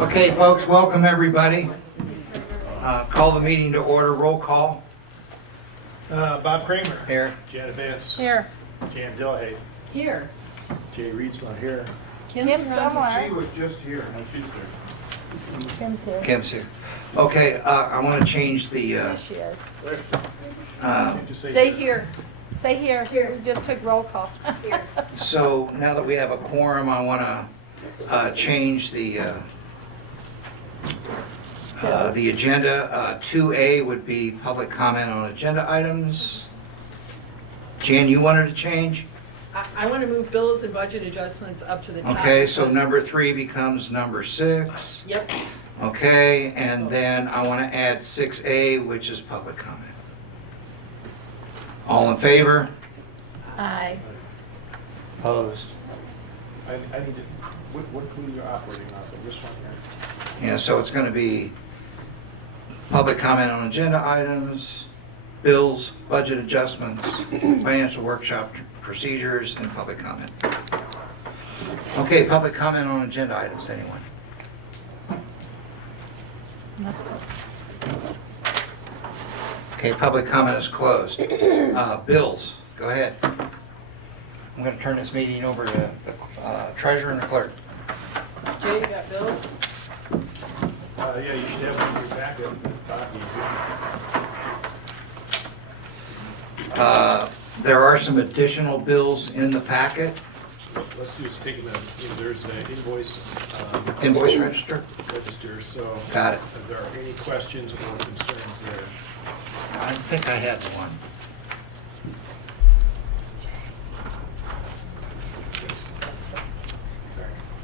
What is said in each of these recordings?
Okay, folks, welcome everybody. Call the meeting to order. Roll call. Bob Kramer. Here. Janet Bass. Here. Jan Dillahade. Here. Jay Reedsma here. Kim's somewhere. She was just here. No, she's there. Kim's here. Kim's here. Okay, I want to change the, There she is. Just Say here. Say here. Here. We just took roll call. Here. so now that we have a quorum, I want to change the agenda. 2A would be public comment on agenda items. Jan, you wanted to change? I want to move bills and budget adjustments up to the top. Okay, so because- number 3 becomes number 6. Yep. Okay, and then I want to add 6A, which is public comment. All in favor? Aye. Opposed? I need to, what clue you're operating off of, this one here? Yeah, so it's going to be public comment on agenda items, bills, budget adjustments, financial workshop procedures, and public comment. Okay, public comment on agenda items, anyone? Okay, public comment is closed. Bills, go ahead. I'm going to turn this meeting over to the treasurer and the clerk. Jay, you got bills? Yeah, you should have it in your packet. There are some additional bills in the packet. Let's do is take them, there's an invoice. Invoice register? Register, so. Got it. If there are any questions or concerns there. I think I had one.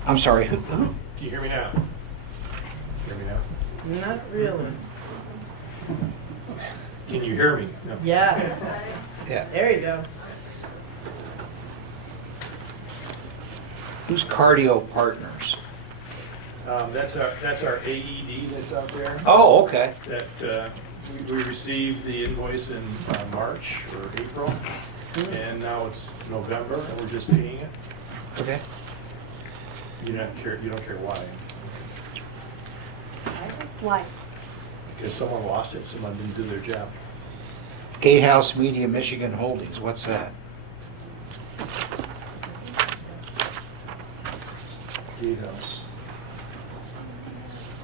I'm sorry, who? Can you hear me now? Hear me now? Not really. Can you hear me? No. Yes. Yeah. There you go. Who's Cardio Partners? That's our AED that's out there. Oh, okay. That we received the invoice in March or April, and now it's November, and we're just paying it. Okay. You don't care why, Why? because someone lost it, someone didn't do their job. Gatehouse Media Michigan Holdings, what's that? Gatehouse.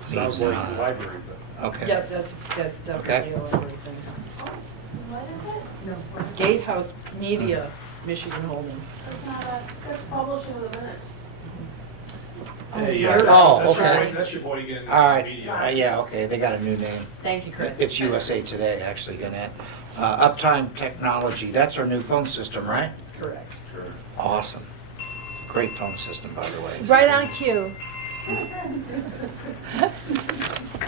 Sounds like the library, but Okay. Yep, that's definitely a library thing. What is it? Gatehouse Media, Michigan Holdings. It's not a, it's publishing of the minutes. hey, you're- Oh, that's your okay. boy- that's your boy again. All right. Media. Yeah, okay, they got a new name. Thank you, Chris. It's USA Today, actually, Gannett. Uptime Technology, that's our new phone system, right? Correct. Sure. Awesome. Great phone system, by the way. Right on cue.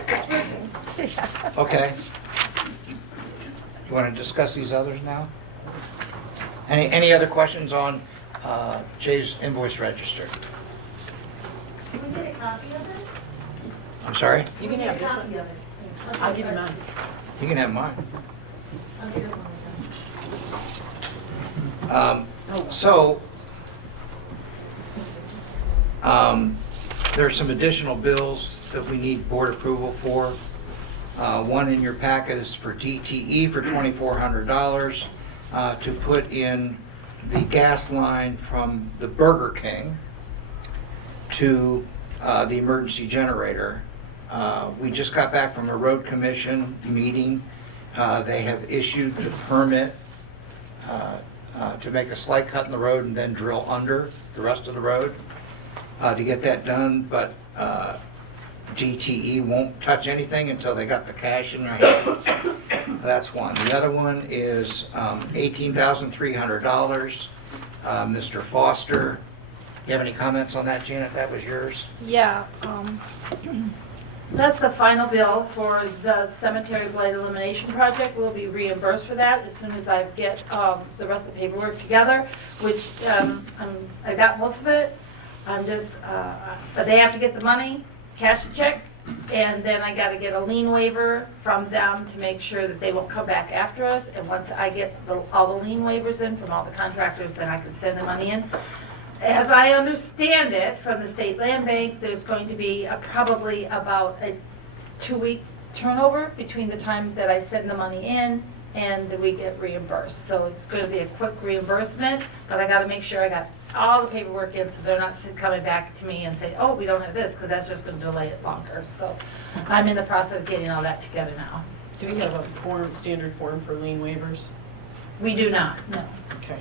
It's written. Okay. You want to discuss these others now? Any other questions on Jay's invoice register? Can we get a copy of it? I'm sorry? You can have this Copy one. of it. I'll give you mine. You can have mine. I'll get it one. There's some additional bills that we need board approval for. One in your packet is for DTE for $2,400 to put in the gas line from the Burger King to the emergency generator. We just got back from a road commission meeting. They have issued the permit to make a slight cut in the road and then drill under the rest of the road to get that done, but DTE won't touch anything until they got the cash in their hand. That's one. The other one is $18,300. Mr. Foster, you have any comments on that, Janet? That was yours? Yeah, that's the final bill for the cemetery blight elimination project. We'll be reimbursed for that as soon as I get the rest of the paperwork together, which I got most of it. I'm just, but they have to get the money, cash the check, and then I gotta get a lien waiver from them to make sure that they won't come back after us. And once I get all the lien waivers in from all the contractors, then I can send the money in. As I understand it from the State Land Bank, there's going to be probably about a 2-week turnover between the time that I send the money in and that we get reimbursed. So it's going to be a quick reimbursement, but I gotta make sure I got all the paperwork in, so they're not coming back to me and say, oh, we don't have this, because that's just going to delay it longer. So I'm in the process of getting all that together now. Do we have a form, standard form for lien waivers? We do not, no. Okay.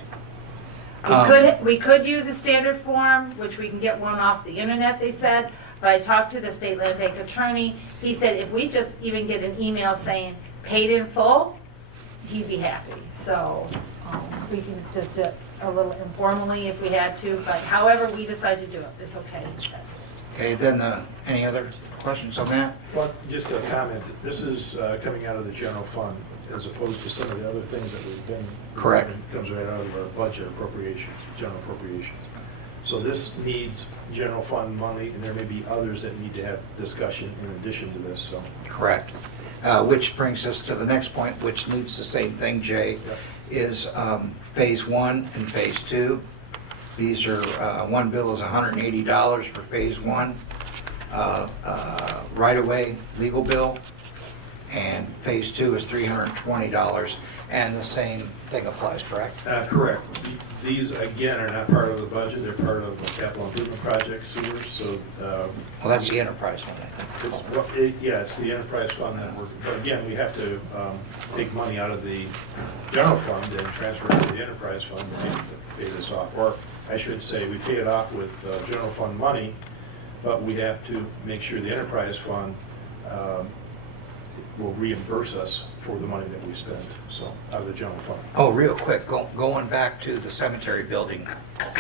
We could use a standard form, which we can get one off the internet, they said, but I talked to the State Land Bank attorney. He said if we just even get an email saying paid in full, he'd be happy. So we can just do it a little informally if we had to, but however we decide to do it, it's okay. Okay, then, any other questions on that? Well, just a comment, this is coming out of the general fund as opposed to some of the other things that we've been. Correct. It comes right out of our budget appropriations, general appropriations. So this needs general fund money, and there may be others that need to have discussion in addition to this, so. Correct. Which brings us to the next point, which needs the same thing, Jay, Yep. is Phase 1 and Phase 2. These are, one bill is $180 for Phase 1, right-of-way legal bill, and Phase 2 is $320, and the same thing applies, correct? Correct. These, again, are not part of the budget, they're part of a capital improvement project, sewers, so. Well, that's the enterprise one, I think. Yeah, it's the enterprise fund that we're, but again, we have to take money out of the general fund and transfer it to the enterprise fund to pay this off. Or I should say, we pay it off with general fund money, but we have to make sure the enterprise fund will reimburse us for the money that we spend, so, out of the general fund. Oh, real quick, going back to the cemetery building,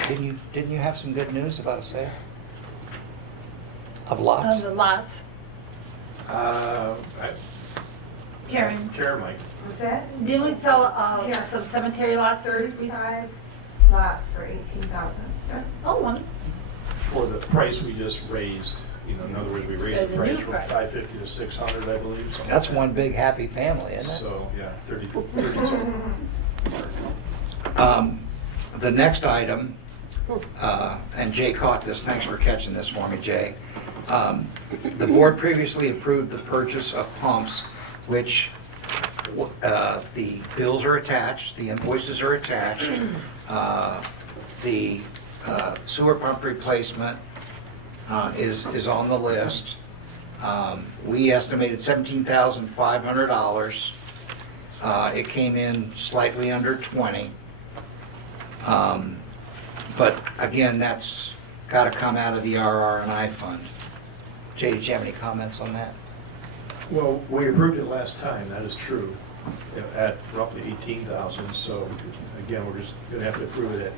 didn't you have some good news about a sale? Of lots? On the lots, Karen, Karen might. What's that? didn't we sell Yeah. some cemetery lots or? 35 lots for 18,000. Oh, wonderful. For the price we just raised, you know, in other words, we raised the The price new from price. 550 to 600, I believe. something That's like one big happy family, isn't that. it? So, yeah, 32. The next item, and Jay caught this, thanks for catching this for me, Jay. The board previously approved the purchase of pumps, which the bills are attached, the invoices are attached. The sewer pump replacement is on the list. We estimated $17,500. It came in slightly under 20. But again, that's got to come out of the RR&I fund. Jay, did you have any comments on that? Well, we approved it last time, that is true, at roughly 18,000. So again, we're just going to have to approve it at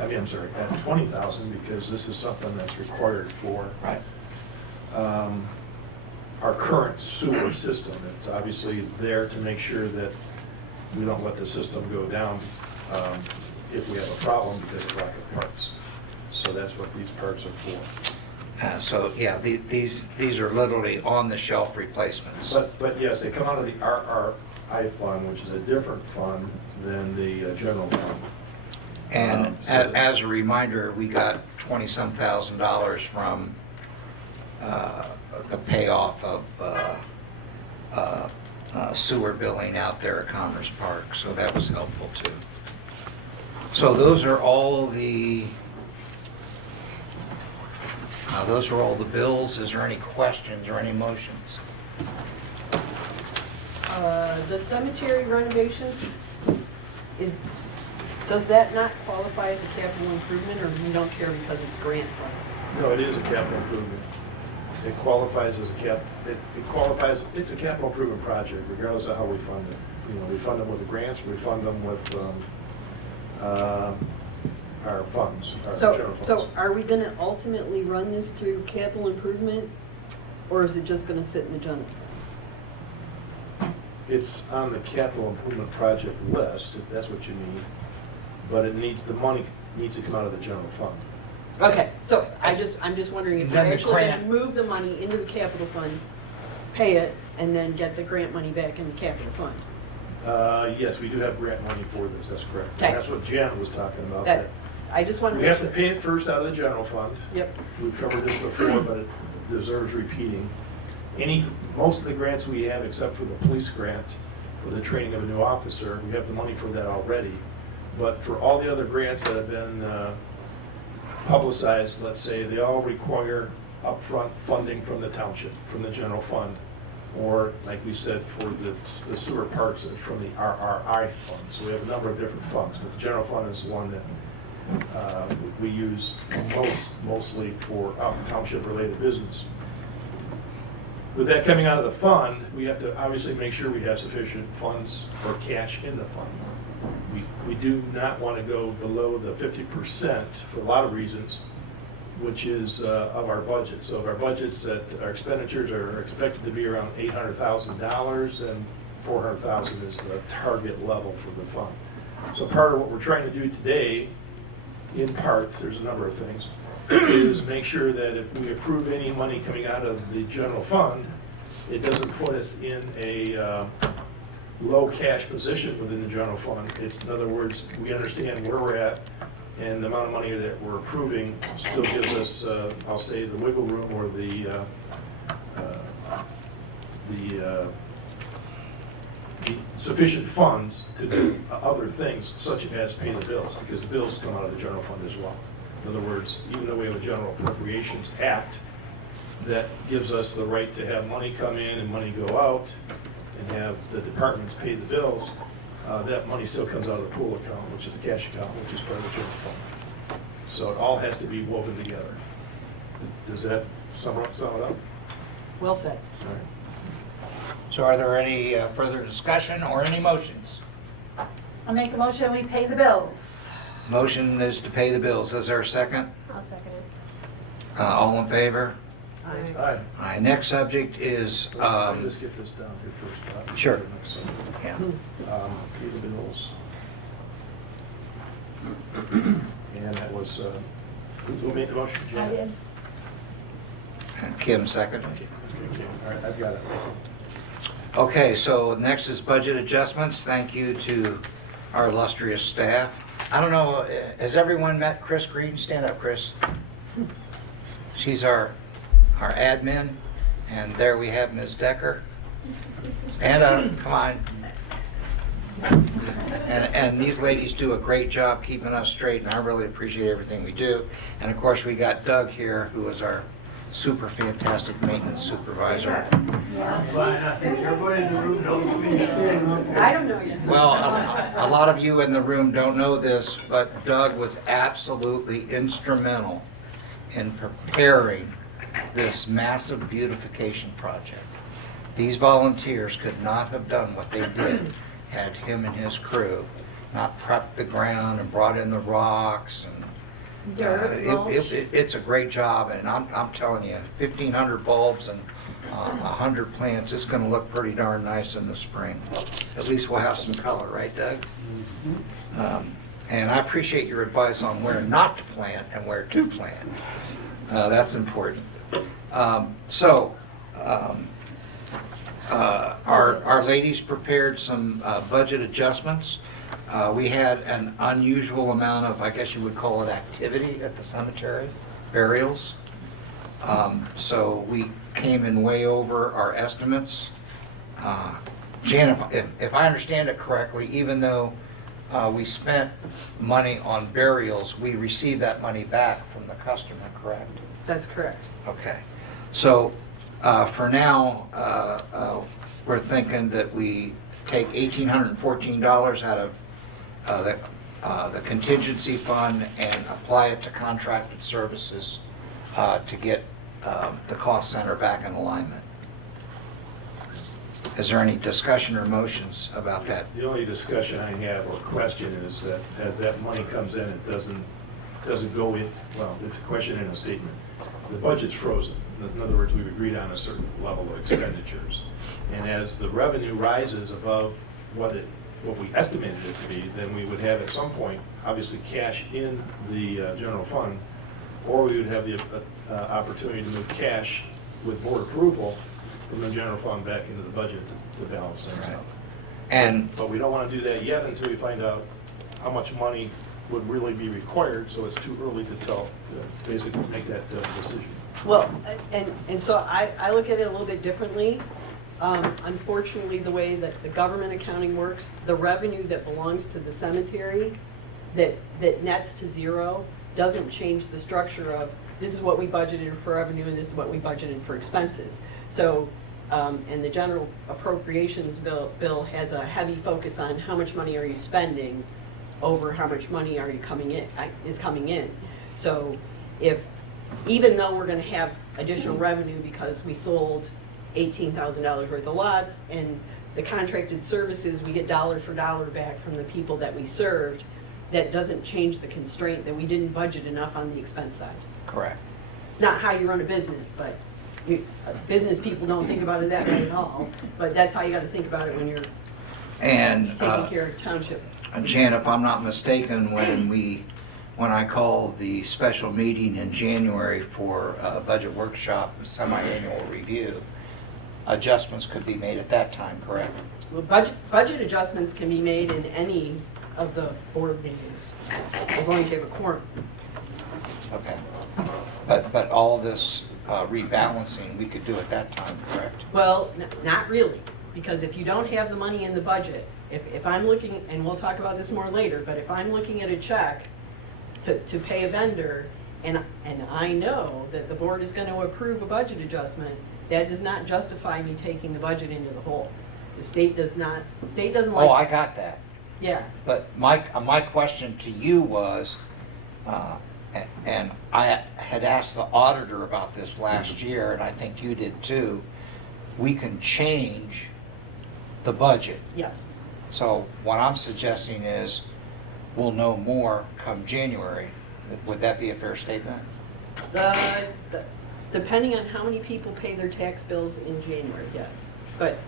at 20,000 because this is something that's required for Right. our current sewer system. It's obviously there to make sure that we don't let the system go down if we have a problem because of lack of parts. So that's what these parts are for. So, yeah, these are literally on-the-shelf replacements. But yes, they come out of the RRI fund, which is a different fund than the general fund. And So- as a reminder, we got $20-some thousand from the payoff of sewer billing out there at Commerce Park, so that was helpful too. So those are all the bills. Is there any questions or any motions? The cemetery renovations, does that not qualify as a capital improvement, or you don't care because it's grant funded? No, it is a capital improvement. It qualifies as it's a capital improvement project regardless of how we fund it. You know, we fund them with the grants, we fund them with our funds, our general funds. So are we gonna ultimately run this through capital improvement, or is it just gonna sit in the general fund? It's on the capital improvement project list, if that's what you mean, but the money needs to come out of the general fund. Okay, so I'm just wondering if And we're then the actually gonna grant- move the money into the capital fund, pay it, and then get the grant money back in the capital fund. Yes, we do have grant money for this, that's correct. Okay. And that's what Janet was talking about. That, I just wanted to We make have to sure. pay it first out of the general fund. Yep, We've covered this before, but it deserves repeating. Most of the grants we have, except for the police grant for the training of a new officer, we have the money for that already. But for all the other grants that have been publicized, let's say, they all require upfront funding from the township, from the general fund. Or, like we said, for the sewer parks, from the RRI fund. So we have a number of different funds, but the general fund is one that we use mostly for township-related business. With that coming out of the fund, we have to obviously make sure we have sufficient funds or cash in the fund. We do not want to go below the 50% for a lot of reasons, which is of our budget. So if our budgets, our expenditures are expected to be around $800,000, and $400,000 is the target level for the fund. So part of what we're trying to do today, in part, there's a number of things, is make sure that if we approve any money coming out of the general fund, it doesn't put us in a low cash position within the general fund. In other words, we understand where we're at, and the amount of money that we're approving still gives us, I'll say, the wiggle room or the sufficient funds to do other things, such as pay the bills, because the bills come out of the general fund as well. In other words, even though we have a General Appropriations Act that gives us the right to have money come in and money go out and have the departments pay the bills, that money still comes out of the pool account, which is the cash account, which is part of the general fund. So it all has to be woven together. Does that sum it up? well said. All right. So are there any further discussion or any motions? I make a motion, we pay the bills. Motion is to pay the bills. Is there a second? I'll second it. All in favor? Aye. Aye. Aye. Next subject is, Let's get this down here first. Sure. yeah, Pay the bills. And that was, who made the motion? I Janet? did. and Kim second. Okay. All right, I've got it. Thank you. Okay, so next is budget adjustments. Thank you to our illustrious staff. I don't know, has everyone met Chris Green? Stand up, Chris. She's our admin, and there we have Ms. Decker. Stand up, come on. And these ladies do a great job keeping us straight, and I really appreciate everything we do. And of course, we got Doug here, who is our super fantastic maintenance supervisor. Everybody in the room knows me. I don't know yet. Well, a lot of you in the room don't know this, but Doug was absolutely instrumental in preparing this massive beautification project. These volunteers could not have done what they did had him and his crew not prepped the ground and brought in the rocks and Dirt, mulch. it's a great job, and I'm telling you, 1,500 bulbs and 100 plants, it's gonna look pretty darn nice in the spring. At least we'll have some color, right, Doug? And I appreciate your advice on where not to plant and where to plant. That's important. Our ladies prepared some budget adjustments. We had an unusual amount of, I guess you would call it, activity at the cemetery, burials. So we came in way over our estimates. Jan, if I understand it correctly, even though we spent money on burials, we received that money back from the customer, correct? That's correct. Okay. So for now, we're thinking that we take $1,814 out of the contingency fund and apply it to contracted services to get the cost center back in alignment. Is there any discussion or motions about that? The only discussion I have or question is that as that money comes in, it doesn't go in, well, it's a question and a statement. The budget's frozen. In other words, we've agreed on a certain level of expenditures. And as the revenue rises above what we estimated it to be, then we would have at some point, obviously, cash in the general fund or we would have the opportunity to move cash with board approval from the general fund back into the budget to balance things Right. out. And, But we don't want to do that yet until we find out how much money would really be required, so it's too early to tell, to basically make that decision. Well, and so I look at it a little bit differently. Unfortunately, the way that the government accounting works, the revenue that belongs to the cemetery that nets to zero doesn't change the structure of, this is what we budgeted for revenue and this is what we budgeted for expenses. So, and the general appropriations bill has a heavy focus on how much money are you spending over how much money are you is coming in. So even though we're gonna have additional revenue because we sold $18,000 worth of lots, and the contracted services, we get dollar for dollar back from the people that we served, that doesn't change the constraint that we didn't budget enough on the expense side. correct. It's not how you run a business, but business people don't think about it that way at all, but that's how you gotta think about it when you're And, taking care of townships. Jan, if I'm not mistaken, when I call the special meeting in January for a budget workshop, semi-annual review, adjustments could be made at that time, correct? Well, budget adjustments can be made in any of the board meetings, as long as you have a quorum. Okay. But all this rebalancing, we could do at that time, correct? Well, not really, because if you don't have the money in the budget, if I'm looking, and we'll talk about this more later, but if I'm looking at a check to pay a vendor, and I know that the board is gonna approve a budget adjustment, that does not justify me taking the budget into the hole. The state doesn't like. Oh, I got that. Yeah, But my question to you was, and I had asked the auditor about this last year, and I think you did too, we can change the budget. yes. So what I'm suggesting is, we'll know more come January. Would that be a fair statement? Depending on how many people pay their tax bills in January, yes. But,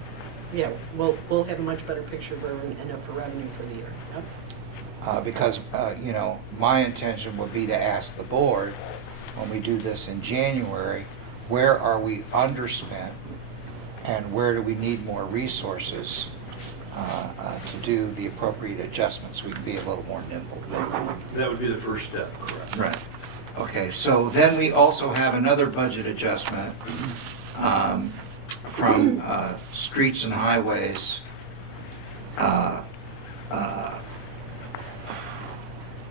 yeah, we'll have a much better picture where we end up for revenue for the year. Yep. Because, my intention would be to ask the board, when we do this in January, where are we underspent and where do we need more resources to do the appropriate adjustments? We can be a little more nimble. That would be the first step, correct? Right. Okay, so then we also have another budget adjustment from streets and highways.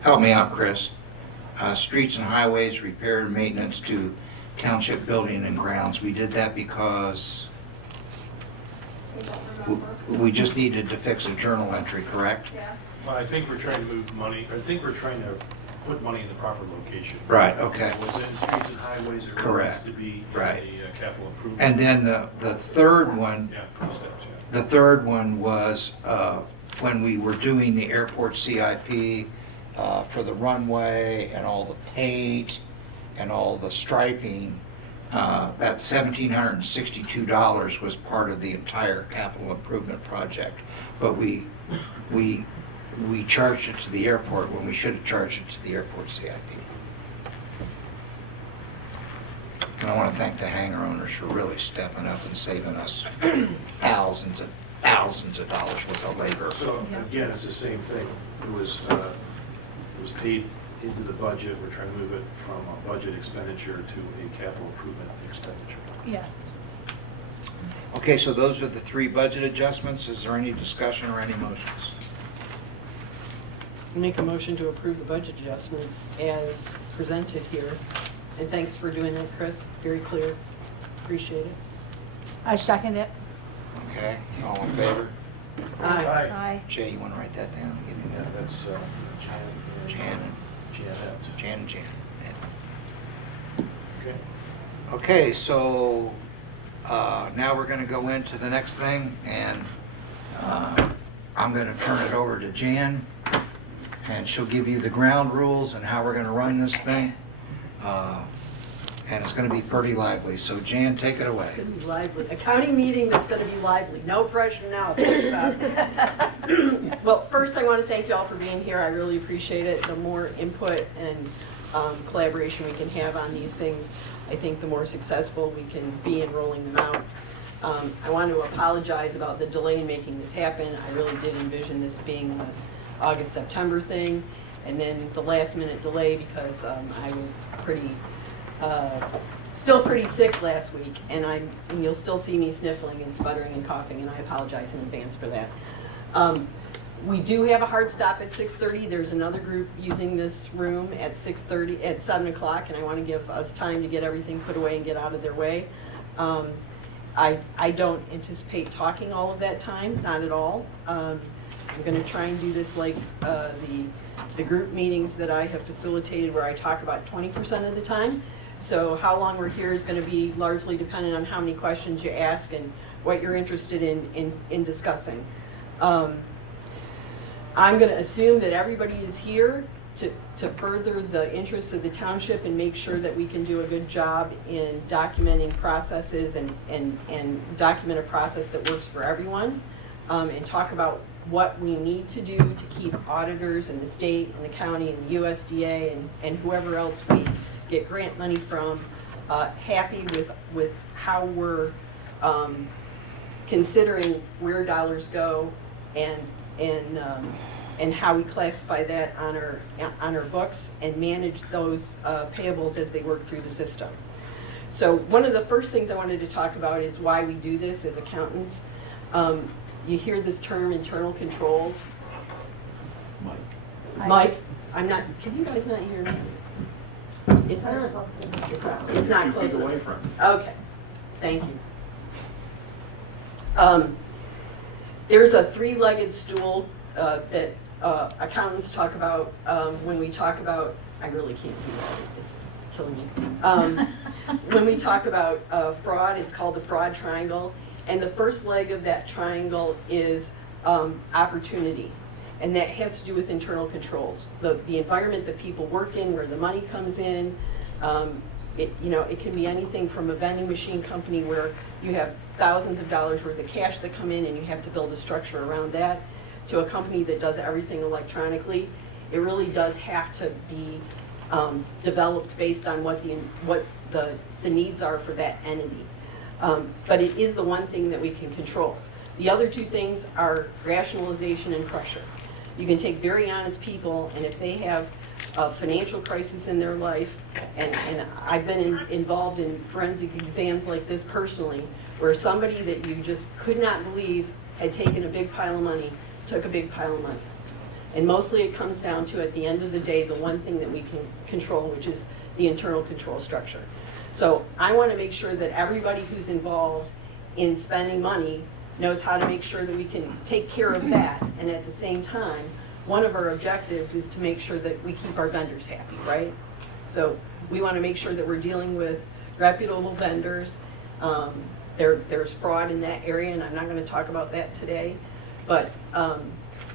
Help me out, Chris. Streets and highways, repair and maintenance to township building and grounds. We did that because I don't remember. we just needed to fix a journal entry, correct? Yeah. Well, I think we're trying to move money, I think we're trying to put money in the proper location. Right, okay. It was in streets and highways, it Correct. needs to be in Right. the capital improvement. And then the third one, Yeah, first steps, yeah. the third one was when we were doing the airport CIP for the runway and all the paint and all the striping, that $1,762 was part of the entire capital improvement project. But we charged it to the airport when we should have charged it to the airport CIP. And I want to thank the hangar owners for really stepping up and saving us thousands of dollars worth of labor. So again, it's the same thing. It was paid into the budget. We're trying to move it from a budget expenditure to a capital improvement expenditure. Yes. Okay, so those are the three budget adjustments. Is there any discussion or any motions? Make a motion to approve the budget adjustments as presented here. And thanks for doing that, Chris. Very clear. Appreciate it. I second it. Okay, all in favor? Aye. Aye. Jay, you want to write that down? Give me Yeah, that. that's Jan Janet. and Jan. Okay. Okay, so now we're going to go into the next thing, and I'm going to turn it over to Jan, and she'll give you the ground rules and how we're going to run this thing. and it's gonna be pretty lively. So Jan, take it away. It's gonna be lively. A county meeting that's gonna be lively. No pressure now. Thanks, Bob. Well, first I want to thank you all for being here. I really appreciate it. The more input and collaboration we can have on these things, I think the more successful we can be in rolling them out. I want to apologize about the delay in making this happen. I really did envision this being an August, September thing, and then the last minute delay because I was still pretty sick last week, and you'll still see me sniffling and sputtering and coughing, and I apologize in advance for that. We do have a hard stop at 6:30. There's another group using this room at 6:30, at 7 o'clock, and I want to give us time to get everything put away and get out of their way. I don't anticipate talking all of that time, not at all. I'm going to try and do this like the group meetings that I have facilitated where I talk about 20% of the time. So how long we're here is going to be largely dependent on how many questions you ask and what you're interested in discussing. I'm going to assume that everybody is here to further the interests of the township and make sure that we can do a good job in documenting processes and document a process that works for everyone, and talk about what we need to do to keep auditors and the state and the county and the USDA and whoever else we get grant money from happy with how we're considering where dollars go and how we classify that on our books and manage those payables as they work through the system. So one of the first things I wanted to talk about is why we do this as accountants. You hear this term, internal controls. Mike, can you guys not hear me? It's on. It's not close enough. Okay, thank you. There's a three-legged stool that accountants talk about when we talk about, I really can't do that, it's killing me. When we talk about fraud, it's called the fraud triangle. And the first leg of that triangle is opportunity. And that has to do with internal controls. The environment that people work in, where the money comes in. It can be anything from a vending machine company where you have thousands of dollars worth of cash that come in and you have to build a structure around that, to a company that does everything electronically. It really does have to be developed based on what the needs are for that entity. But it is the one thing that we can control. The other two things are rationalization and pressure. You can take very honest people, and if they have a financial crisis in their life, and I've been involved in forensic exams like this personally, where somebody that you just could not believe had taken a big pile of money, took a big pile of money. And mostly it comes down to, at the end of the day, the one thing that we can control, which is the internal control structure. So I want to make sure that everybody who's involved in spending money knows how to make sure that we can take care of that. And at the same time, one of our objectives is to make sure that we keep our vendors happy, right? So we want to make sure that we're dealing with reputable vendors. There's fraud in that area, and I'm not going to talk about that today. But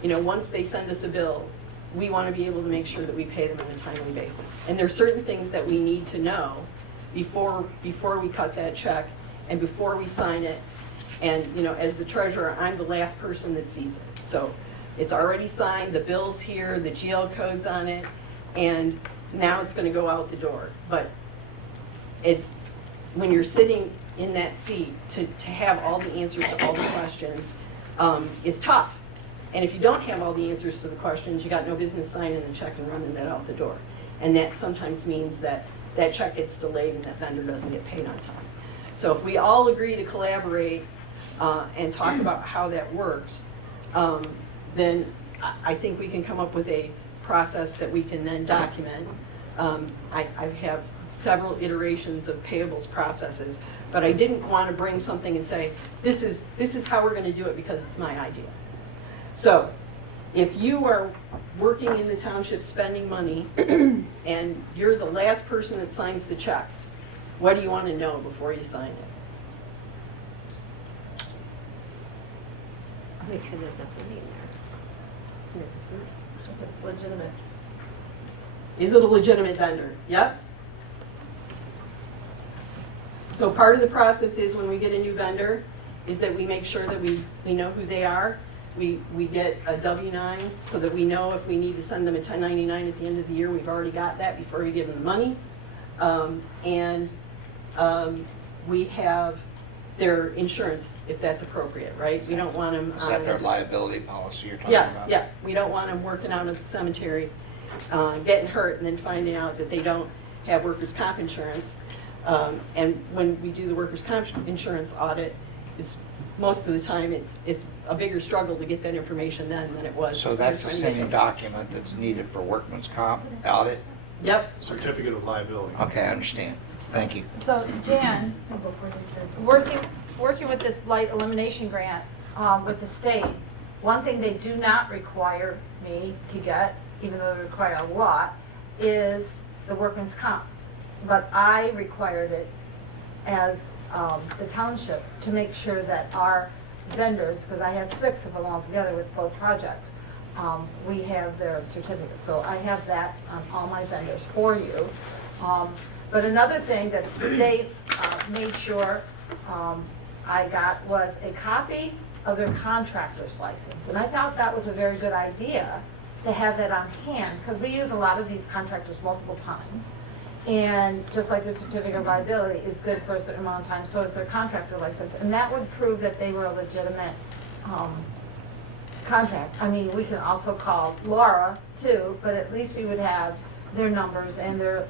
once they send us a bill, we want to be able to make sure that we pay them on a timely basis. And there's certain things that we need to know before we cut that check and before we sign it. And as the treasurer, I'm the last person that sees it. So it's already signed, the bill's here, the GL code's on it, and now it's going to go out the door. But it's when you're sitting in that seat to have all the answers to all the questions is tough. And if you don't have all the answers to the questions, you got no business signing the check and running that out the door. And that sometimes means that that check gets delayed and that vendor doesn't get paid on time. So if we all agree to collaborate and talk about how that works, then I think we can come up with a process that we can then document. I have several iterations of payables processes, but I didn't want to bring something and say, this is how we're going to do it because it's my idea. So if you are working in the township spending money and you're the last person that signs the check, what do you want to know before you sign it? Make sure there's nothing in there. And it's approved. It's legitimate. Is it a legitimate vendor? Yep. So part of the process is when we get a new vendor, is that we make sure that we know who they are. We get a W-9 so that we know if we need to send them a 1099 at the end of the year, we've already got that before we give them the money. We have their insurance, if that's appropriate, right? We don't want them Is that their on, liability policy you're talking yeah, about? yeah. We don't want them working out at the cemetery, getting hurt and then finding out that they don't have workers' comp insurance. And when we do the workers' comp insurance audit, it's, most of the time, it's a bigger struggle to get that information then than it was. So that's the same document that's needed for workman's comp audit? Yep. Certificate of liability. Okay, I understand. Thank you. So Jan, working with this blight elimination grant with the state, one thing they do not require me to get, even though they require a lot, is the workman's comp. But I required it as the township to make sure that our vendors, because I have 6 of them all together with both projects, we have their certificates. So I have that on all my vendors for you. But another thing that they made sure I got was a copy of their contractor's license. And I thought that was a very good idea to have that on hand, because we use a lot of these contractors multiple times. And just like the certificate of liability is good for a certain amount of time, so is their contractor license. And that would prove that they were a legitimate contract. I mean, we can also call Laura too, but at least we would have their numbers and their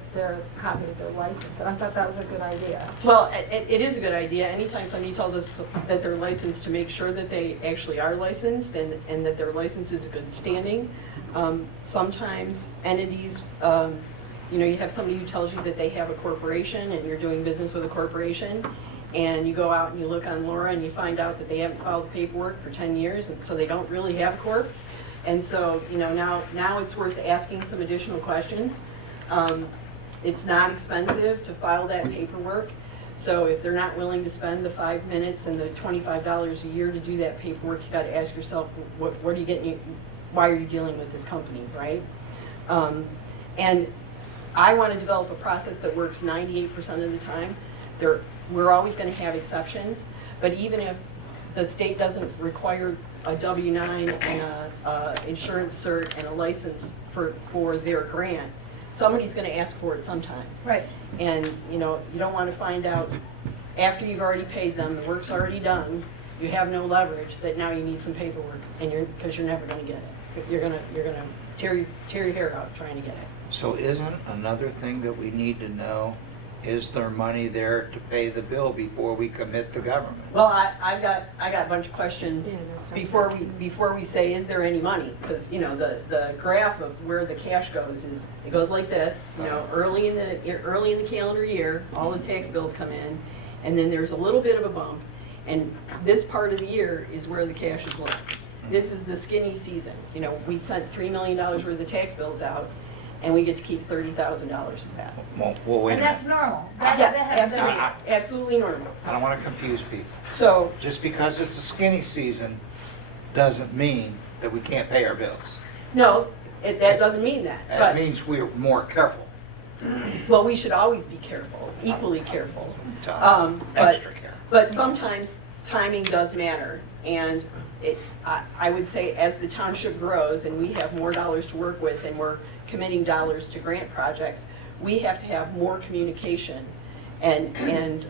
copy of their license. And I thought that was a good idea. Well, it is a good idea. Anytime somebody tells us that they're licensed, to make sure that they actually are licensed and that their license is in good standing. Sometimes entities, you have somebody who tells you that they have a corporation and you're doing business with a corporation, and you go out and you look on Laura and you find out that they haven't filed paperwork for 10 years, and so they don't really have a corp. And so, now it's worth asking some additional questions. It's not expensive to file that paperwork. So if they're not willing to spend the 5 minutes and the $25 a year to do that paperwork, you gotta ask yourself, what are you getting, why are you dealing with this company, right? And I want to develop a process that works 98% of the time. We're always going to have exceptions, but even if the state doesn't require a W-9 and a insurance cert and a license for their grant, somebody's going to ask for it sometime. Right. And, you don't want to find out after you've already paid them, the work's already done, you have no leverage, that now you need some paperwork, and because you're never going to get it. You're gonna tear your hair out trying to get it. So isn't another thing that we need to know, is there money there to pay the bill before we commit the government? Well, I got a bunch of questions Yeah, that's not before we say, is there any money? Because, the graph of where the cash goes is, it goes like this, early in the calendar year, all the tax bills come in, and then there's a little bit of a bump, and this part of the year is where the cash is low. This is the skinny season. We sent $3 million worth of tax bills out, and we get to keep $30,000 of that. Well, wait a And that's minute. normal. Yes, I- absolutely normal. I don't want to confuse people. So, Just because it's a skinny season doesn't mean that we can't pay our bills. no, that doesn't mean that. It But, means we're more careful, well, we should always be careful, equally careful. extra care. But sometimes timing does matter, and I would say as the township grows and we have more dollars to work with and we're committing dollars to grant projects, we have to have more communication and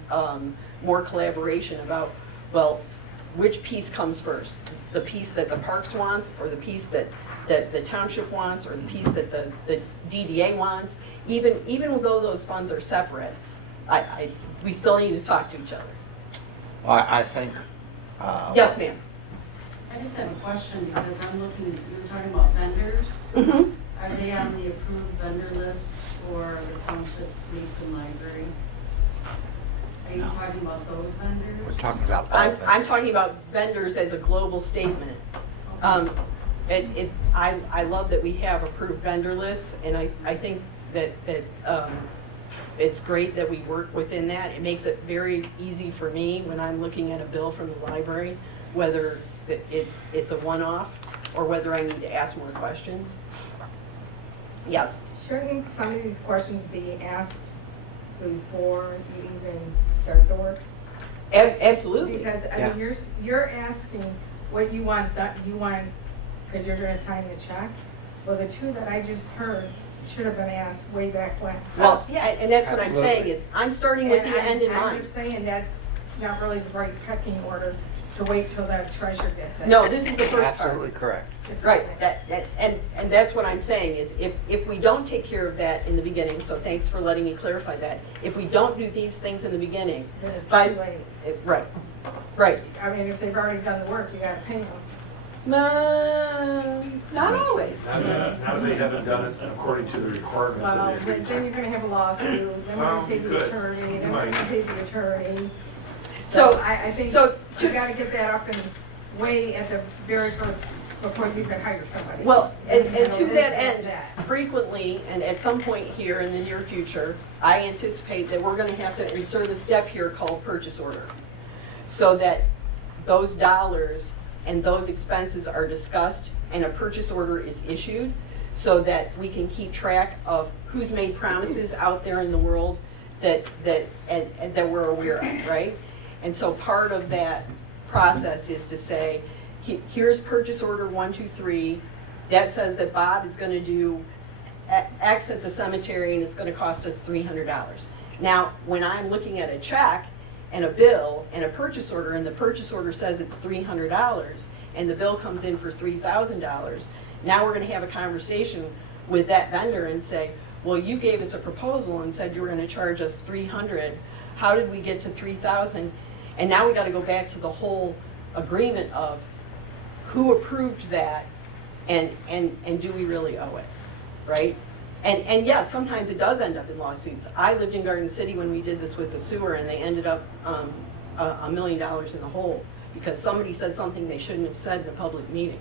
more collaboration about, well, which piece comes first? The piece that the parks wants, or the piece that the township wants, or the piece that the DDA wants? Even though those funds are separate, we still need to talk to each other. Well, I think. Yes, ma'am. I just have a question because I'm looking, you were talking about vendors. Mhm. Are they on the approved vendor list for the township police and library? Are you No. talking about those vendors? We're talking about all of I'm it. talking about vendors as a global statement. I love that we have approved vendor lists, and I think that it's great that we work within that. It makes it very easy for me when I'm looking at a bill from the library, whether it's a one-off or whether I need to ask more questions. Yes. Shouldn't some of these questions be asked before you even start the work? Absolutely. Because, I Yeah. mean, you're asking what you want, because you're gonna sign the check. Well, the two that I just heard should have been asked way back when. Well, yeah. and that's what I'm saying Absolutely. is, I'm starting with the end in I'm mind. just saying that's not really the right pecking order to wait till the treasurer gets it. No, this is the first part. Absolutely correct. Just Right, saying. and that's what I'm saying is if we don't take care of that in the beginning, so thanks for letting me clarify that. If we don't do these things in the beginning, Then it's by- too late. right, right. I mean, if they've already done the work, you gotta pay them. Not always. Now they haven't done it according to the requirements Well, of the then agreement. you're gonna have a lawsuit, then we're Well, gonna pay the good. attorney, then You we're might. gonna pay the attorney. So- So I think so you to- gotta get that up and way at the very first, before you can hire somebody. Well, and You know, to this that and end, that. frequently, and at some point here in the near future, I anticipate that we're gonna have to insert a step here called purchase order. So that those dollars and those expenses are discussed and a purchase order is issued so that we can keep track of who's made promises out there in the world and that we're aware of, right? And so part of that process is to say, here's purchase order 1, 2, 3. That says that Bob is gonna do X at the cemetery and it's gonna cost us $300. Now, when I'm looking at a check and a bill and a purchase order, and the purchase order says it's $300, and the bill comes in for $3,000, now we're gonna have a conversation with that vendor and say, well, you gave us a proposal and said you were gonna charge us $300. How did we get to $3,000? And now we gotta go back to the whole agreement of who approved that and do we really owe it, right? And yeah, sometimes it does end up in lawsuits. I lived in Garden City when we did this with the sewer, and they ended up $1 million in the hole because somebody said something they shouldn't have said in a public meeting.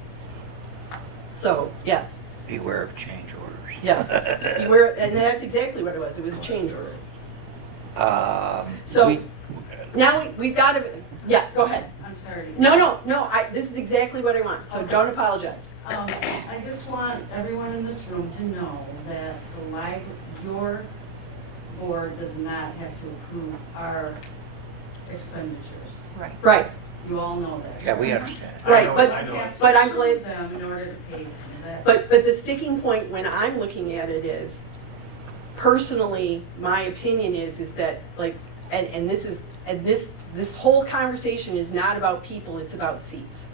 So, yes, Beware of change orders. yes. And that's exactly what it was. It was a change order. So, We- now we've got to, yeah, go ahead. I'm sorry. No, this is exactly what I want, so don't apologize. I just want everyone in this room to know that your board does not have to approve our expenditures. Right. Right, You all know that. Yeah, we understand. right, I but, know. You have to but I'm approve glad, them in order to pay them. Is that- but the sticking point when I'm looking at it is, personally, my opinion is that, like, and this whole conversation is not about people, it's about seats.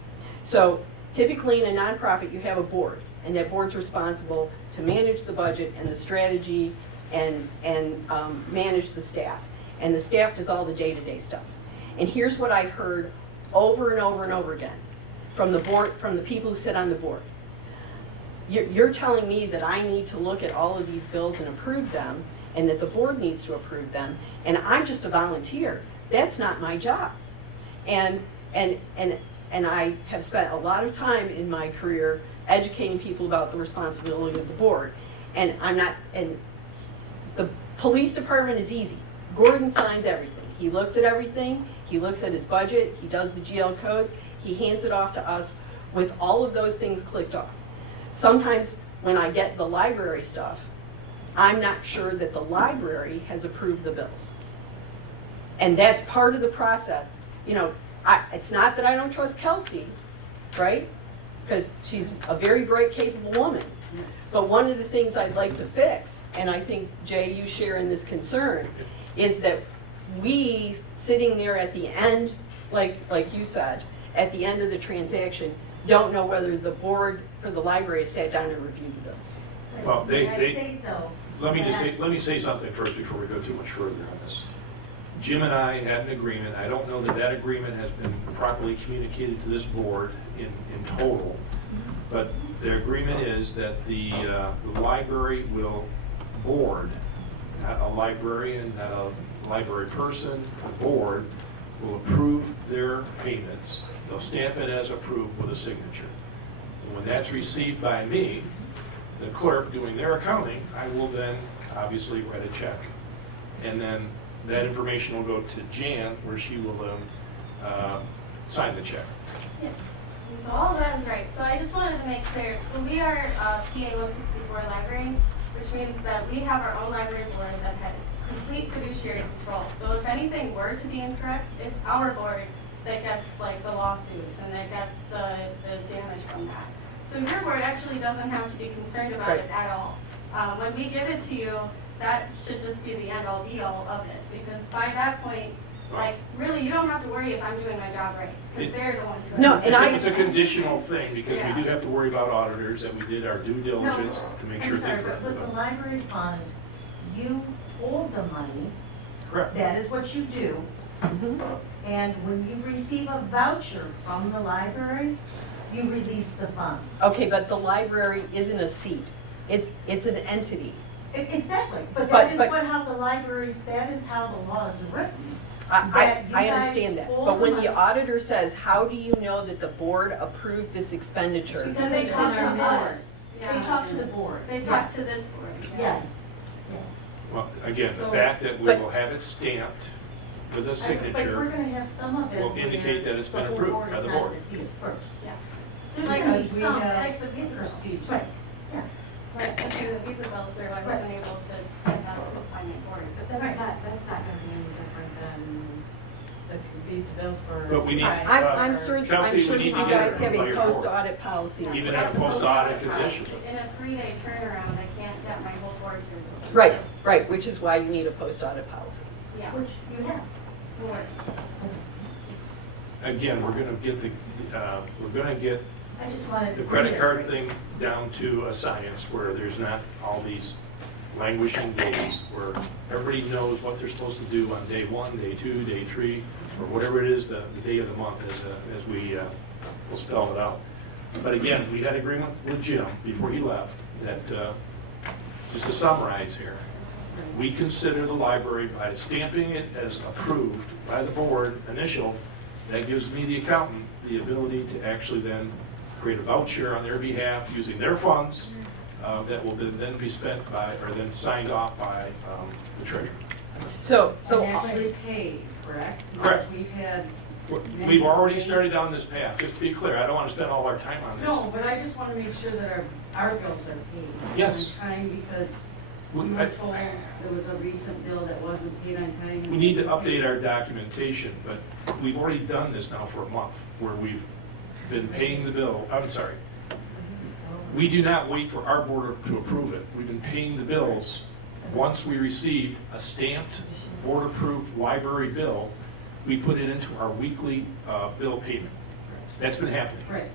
So typically in a nonprofit, you have a board, and that board's responsible to manage the budget and the strategy and manage the staff. And the staff does all the day-to-day stuff. And here's what I've heard over and over and over again from the board, from the people who sit on the board. You're telling me that I need to look at all of these bills and approve them, and that the board needs to approve them, and I'm just a volunteer. That's not my job. And I have spent a lot of time in my career educating people about the responsibility of the board. And the police department is easy. Gordon signs everything. He looks at everything, he looks at his budget, he does the GL codes, he hands it off to us with all of those things clicked off. Sometimes when I get the library stuff, I'm not sure that the library has approved the bills. And that's part of the process. You know, it's not that I don't trust Kelsey, right? Because she's a very bright, capable woman. But one of the things I'd like to fix, and I think, Jay, you share in this concern, is that we, sitting there at the end, like you said, at the end of the transaction, don't know whether the board for the library has sat down and reviewed the bills. Well, May I say though? let me say something first before we go too much further on this. Jim and I had an agreement. I don't know that that agreement has been properly communicated to this board in total. But the agreement is that the library will board, not a librarian, not a library person, the board will approve their payments. They'll stamp it as approved with a signature. And when that's received by me, the clerk doing their accounting, I will then obviously write a check. And then that information will go to Jan, where she will then sign the check. Yes. So all of that is right. So I just wanted to make clear, so we are PA 164 library, which means that we have our own library board that has complete fiduciary control. So if anything were to be incorrect, it's our board that gets like the lawsuits and that gets the damage from that. So your board actually doesn't have to be concerned about Right. it at all. When we give it to you, that should just be the end all be all of it, because by that point, like, really, you don't have to worry if I'm doing my job right, because they're the ones who. No, have to and do I- it. It's a conditional thing, because we do have to worry about auditors, that we did our due diligence to make sure I'm sorry, things but were. with the library fund, you hold the money, Correct. that is what you do. And when you receive a voucher from the library, you release the funds. Okay, but the library isn't a seat. It's an entity. Exactly, but But- that is but- what, how the libraries, that is how the law is written. I That you guys understand that, hold but when the the money. auditor says, how do you know that the board approved this expenditure? Because they It's talk in our to board. us. They Yeah. talk to the board. They talk Yes. to this board. Yes, yes. Well, again, the So- fact that we But- will have it stamped with a But we're signature, gonna have some of it. will indicate where that it's been the whole approved board by is the not board. gonna see it first. Yeah. There's Like gonna be we some, have like the visa bill. right, yeah. Like, actually, the visa bill, where I wasn't able to get that on my board. But that's not gonna be any different than the visa bill for. But we need- I'm sure Kelsey, we that need you to get guys it have by a your board. post-audit policy. in even place. as a post-audit condition. In a 3-day turnaround, I can't get my whole board through. Right, which is why you need a post-audit policy. Yeah. Which you have. Board. Again, we're gonna get I just wanted. the credit card thing down to a science where there's not all these languishing days, where everybody knows what they're supposed to do on day 1, day 2, day 3, or whatever it is, the day of the month, as we will spell it out. But again, we had agreement with Jim before he left that, just to summarize here, we consider the library, by stamping it as approved by the board initial, that gives me, the accountant, the ability to actually then create a voucher on their behalf using their funds that will then be spent by, or then signed off by the treasurer. So, And actually paid, correct? Correct. Because we've had. We've already started down this path, just to be clear, I don't want to spend all our time on this. No, but I just want to make sure that our bills are paid. Yes. On time, because we We- were told there was a recent bill that wasn't paid on time. We need to update our documentation, but we've already done this now for a month, where we've been paying the bill, I'm sorry. We do not wait for our board to approve it. We've been paying the bills. Once we received a stamped, board-approved library bill, we put it into our weekly bill payment. That's been happening. Right.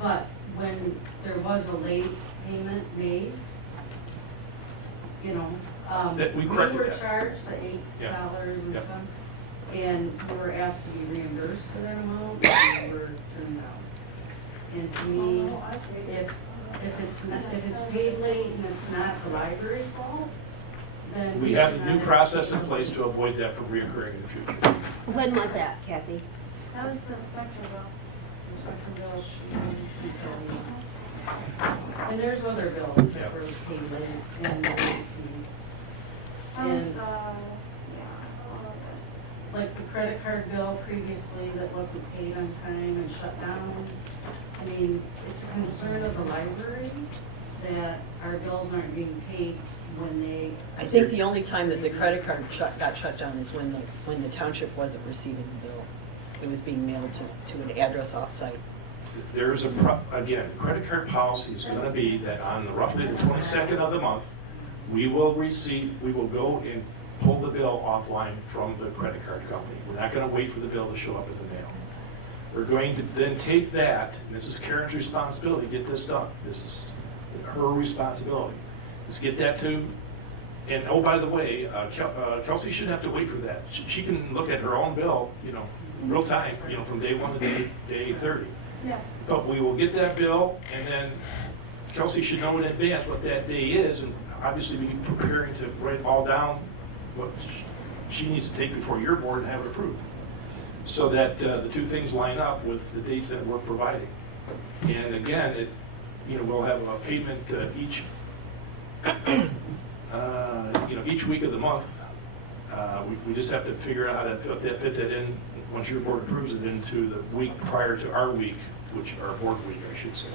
But when there was a late payment made, you know, That we we corrected were that. charged the $8 and Yep. some, and we were asked to be reimbursed for that amount, and we were turned down. And to me, if it's paid late and it's not the library's fault, then We we have should a not new process in place to avoid that from reoccurring in the future. When was that, Kathy? That was the spectrum bill. Spectrum bills, and there's other bills that were paid late and late fees. That was And- the, all of this. Like the credit card bill previously that wasn't paid on time and shut down. I mean, it's a concern of the library that our bills aren't being paid when they. I think the only time that the credit card got shut down is when the township wasn't receiving the bill. It was being mailed to an address off-site. There's again, credit card policy is going to be that on roughly the 22nd of the month, we will go and pull the bill offline from the credit card company. We're not going to wait for the bill to show up in the mail. We're going to then take that, and this is Karen's responsibility, get this done. This is her responsibility. Let's get that to, and oh, by the way, Kelsey shouldn't have to wait for that. She can look at her own bill, real time, from day 1 to day 30. Yeah. But we will get that bill, and then Kelsey should know in advance what that day is, and obviously be preparing to write all down what she needs to take before your board and have it approved. So that the two things line up with the dates that we're providing. And again, we'll have a payment each week of the month. We just have to figure out how to fit that in, once your board approves it, into the week prior to our week, which our board week, I should say.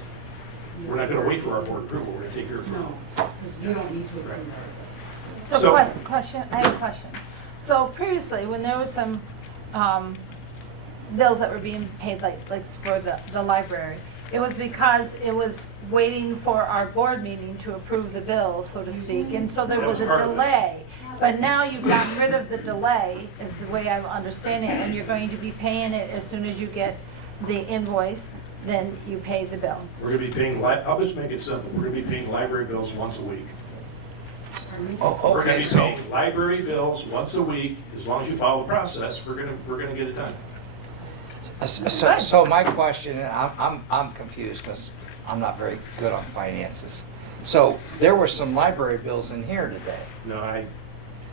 We're not going to wait for our board approval, we're going to take your approval. No, because you don't need to approve that. So- Question, I have a question. So previously, when there was some, bills that were being paid, like for the library, it was because it was waiting for our board meeting to approve the bills, so to speak, and so there That was was a part of it. delay. But now you've gotten rid of the delay, is the way I'm understanding it, and you're going to be paying it as soon as you get the invoice, then you pay the bill. We're gonna be paying, I'll just make it simple, we're gonna be paying library bills once a week. Oh, We're gonna okay, be so, paying library bills once a week, as long as you follow the process, we're gonna get it done. so my question, and I'm confused because I'm not very good on finances. So there were some library bills in here today. No,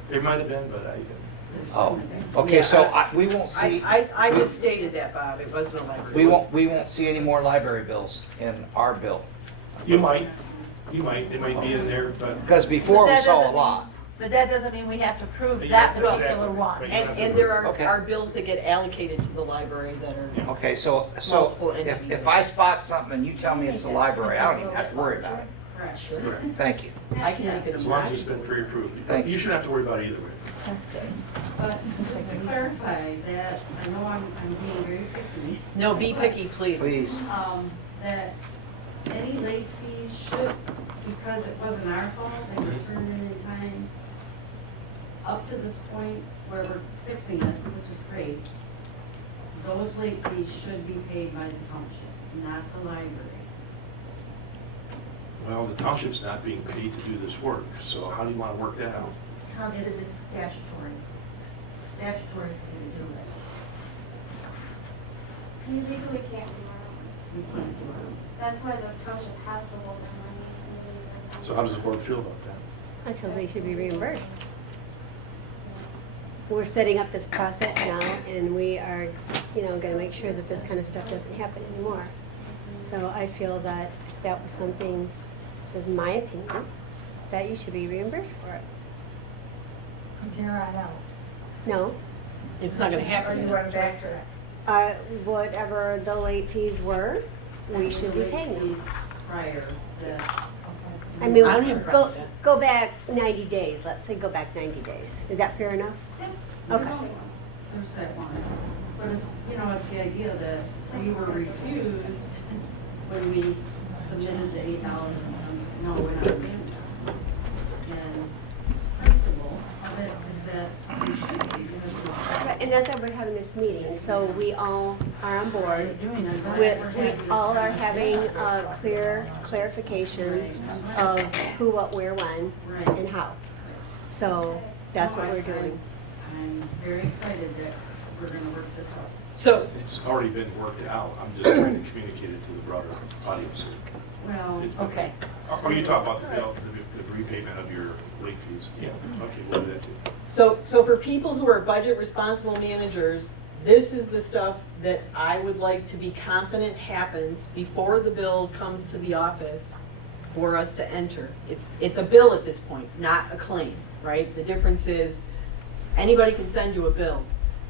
there might have been, but I, Oh, okay, so we won't see, I misstated that, Bob, it wasn't a library. we won't see any more library bills in our bill. you might, they might be in there, but. Because before But we that saw a doesn't lot. mean- But that doesn't mean we have to prove Yeah, that exactly. particular one. Right. And there Okay. are bills that get allocated to the library that are, Okay, so Multiple if entities. I spot something and you tell me it's a library, I don't even have to worry about it. Correct. sure, Thank you. I can make it a As long as it's been pre-approved. Thank you. You shouldn't have to worry about it either way. That's good. But just to clarify that, I know I'm being very picky. No, be picky, please. Please. That any late fees should, because it wasn't our fault, they were turned in time, up to this point where we're fixing it, which is great, those late fees should be paid by the township, not the library. Well, the township's not being paid to do this work, so how do you want to work that out? It's statutory. Statutory for you to do it. You legally can't do our own. You can't do it. That's why the township has to hold their money and use their funds. So how does the board feel about that? I feel they should be reimbursed. We're setting up this process now, and we are, gonna make sure that this kind of stuff doesn't happen anymore. So I feel that that was something, this is my opinion, that you should be reimbursed for it. From here on out. No, It's not gonna Or happen. you want back to it? whatever the late fees were, we should be paying The late them. fees prior, that, I mean, I don't have a problem with that. go back 90 days, let's say go back 90 days. Is that fair enough? Yep. Okay. There's only one. there's that one. But it's the idea that we were refused when we submitted the $8 and some, no, we're not doing it. And principle of it is that we should be, because it's. Right, and that's why we're having this meeting, so we all are on board. We're We all are having a clear clarification of who, what, where, when, Right. and how. So that's what we're doing. I'm very excited that we're gonna work this out. So, It's already been worked out, I'm just trying to communicate it to the broader audience. Well, Okay. Oh, you talk about the bill, the repayment of your late fees? Yeah, okay, we'll do that too. so for people who are budget responsible managers, this is the stuff that I would like to be confident happens before the bill comes to the office for us to enter. It's a bill at this point, not a claim, right? The difference is, anybody can send you a bill,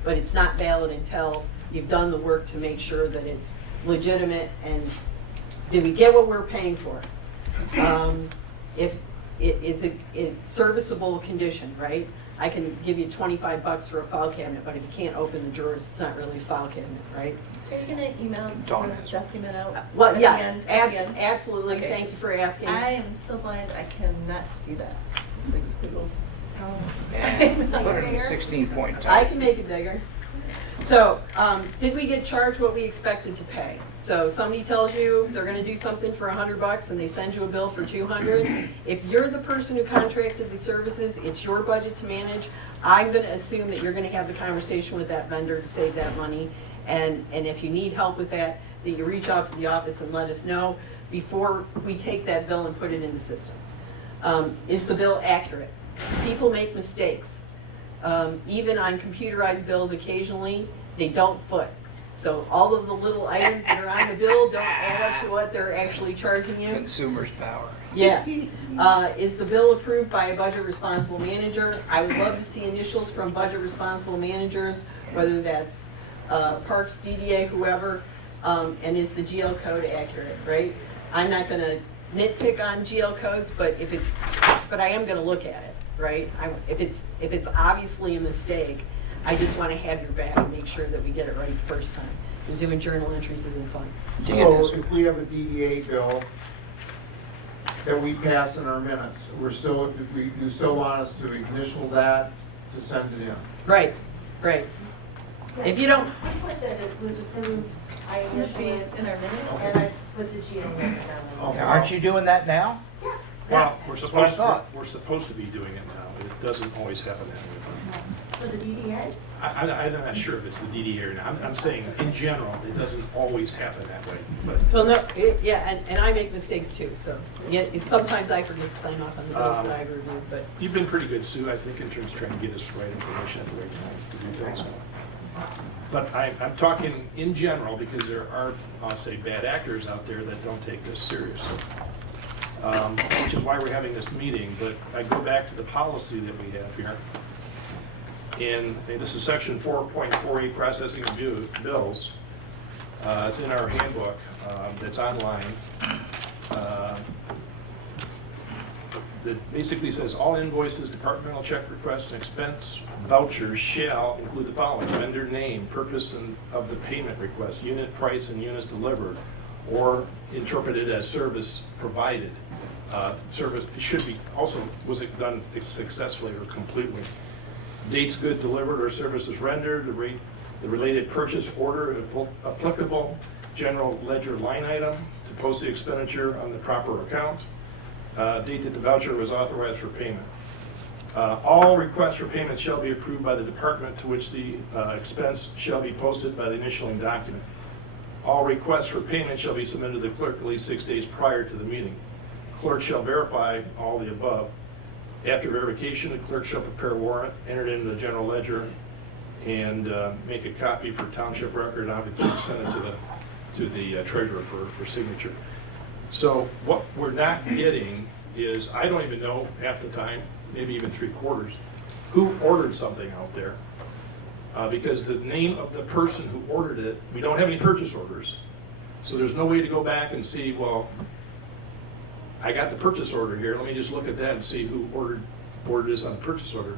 but it's not valid until you've done the work to make sure that it's legitimate and did we get what we're paying for? If it is a serviceable condition, right? I can give you $25 for a file cabinet, but if you can't open the drawers, it's not really a file cabinet, right? Are you gonna email Dawn this is. document out? Well, at the yes, end- at the end? absolutely, Okay. thank you for asking. I am so blind, I cannot see that. It's like squiggles. And put it in a 16-point I type. can make it bigger. So, did we get charged what we expected to pay? So somebody tells you they're gonna do something for $100 and they send you a bill for 200. If you're the person who contracted the services, it's your budget to manage. I'm gonna assume that you're gonna have the conversation with that vendor to save that money. And if you need help with that, that you reach out to the office and let us know before we take that bill and put it in the system. Is the bill accurate? People make mistakes. Even on computerized bills occasionally, they don't foot. So all of the little items that are on the bill don't add up to what they're actually charging you. Consumer's power. Yeah. Is the bill approved by a budget responsible manager? I would love to see initials from budget responsible managers, whether that's Parks, DDA, whoever, and is the GL code accurate, right? I'm not gonna nitpick on GL codes, but I am gonna look at it. right? If it's obviously a mistake, I just want to have your back and make sure that we get it right the first time. Because doing journal entries isn't fun. So if we have a DDA bill that we pass in our minutes, you still want us to initial that to send it in? Right, right. If you don't, I put that it was approved, I initially, In our minutes? and I put the GO number down. Okay. Aren't you doing that now? Well, we're That's what I supposed, thought. we're supposed to be doing it now, but it doesn't always happen that way. For the DDA? I'm not sure if it's the DDA or not. I'm saying, in general, it doesn't always happen that way, but. well, no, yeah, and I make mistakes too, so, yeah, sometimes I forget to sign off on the bills that I've reviewed, but. You've been pretty good, Sue, I think, in terms of trying to get us the right information at the right time to do things. But I'm talking in general, because there are, I'll say, bad actors out there that don't take this seriously. Which is why we're having this meeting, but I go back to the policy that we have here. And this is section 4.48, processing of bills. It's in our handbook that's online. That basically says all invoices, departmental check requests, and expense vouchers shall include the following: vendor name, purpose of the payment request, unit price and units delivered, or interpreted as service provided. Service should be also, was it done successfully or completely? Dates good delivered or services rendered, the related purchase order, if applicable, general ledger line item to post the expenditure on the proper account, date that the voucher was authorized for payment. All requests for payment shall be approved by the department to which the expense shall be posted by the initialing document. All requests for payment shall be submitted to the clerk at least 6 days prior to the meeting. Clerk shall verify all the above. After verification, the clerk shall prepare a warrant, enter it into the general ledger, and make a copy for township record, obviously send it to the treasurer for signature. So what we're not getting is, I don't even know half the time, maybe even 3/4, who ordered something out there. Because the name of the person who ordered it, we don't have any purchase orders. So there's no way to go back and see, well, I got the purchase order here, let me just look at that and see who ordered this on the purchase order.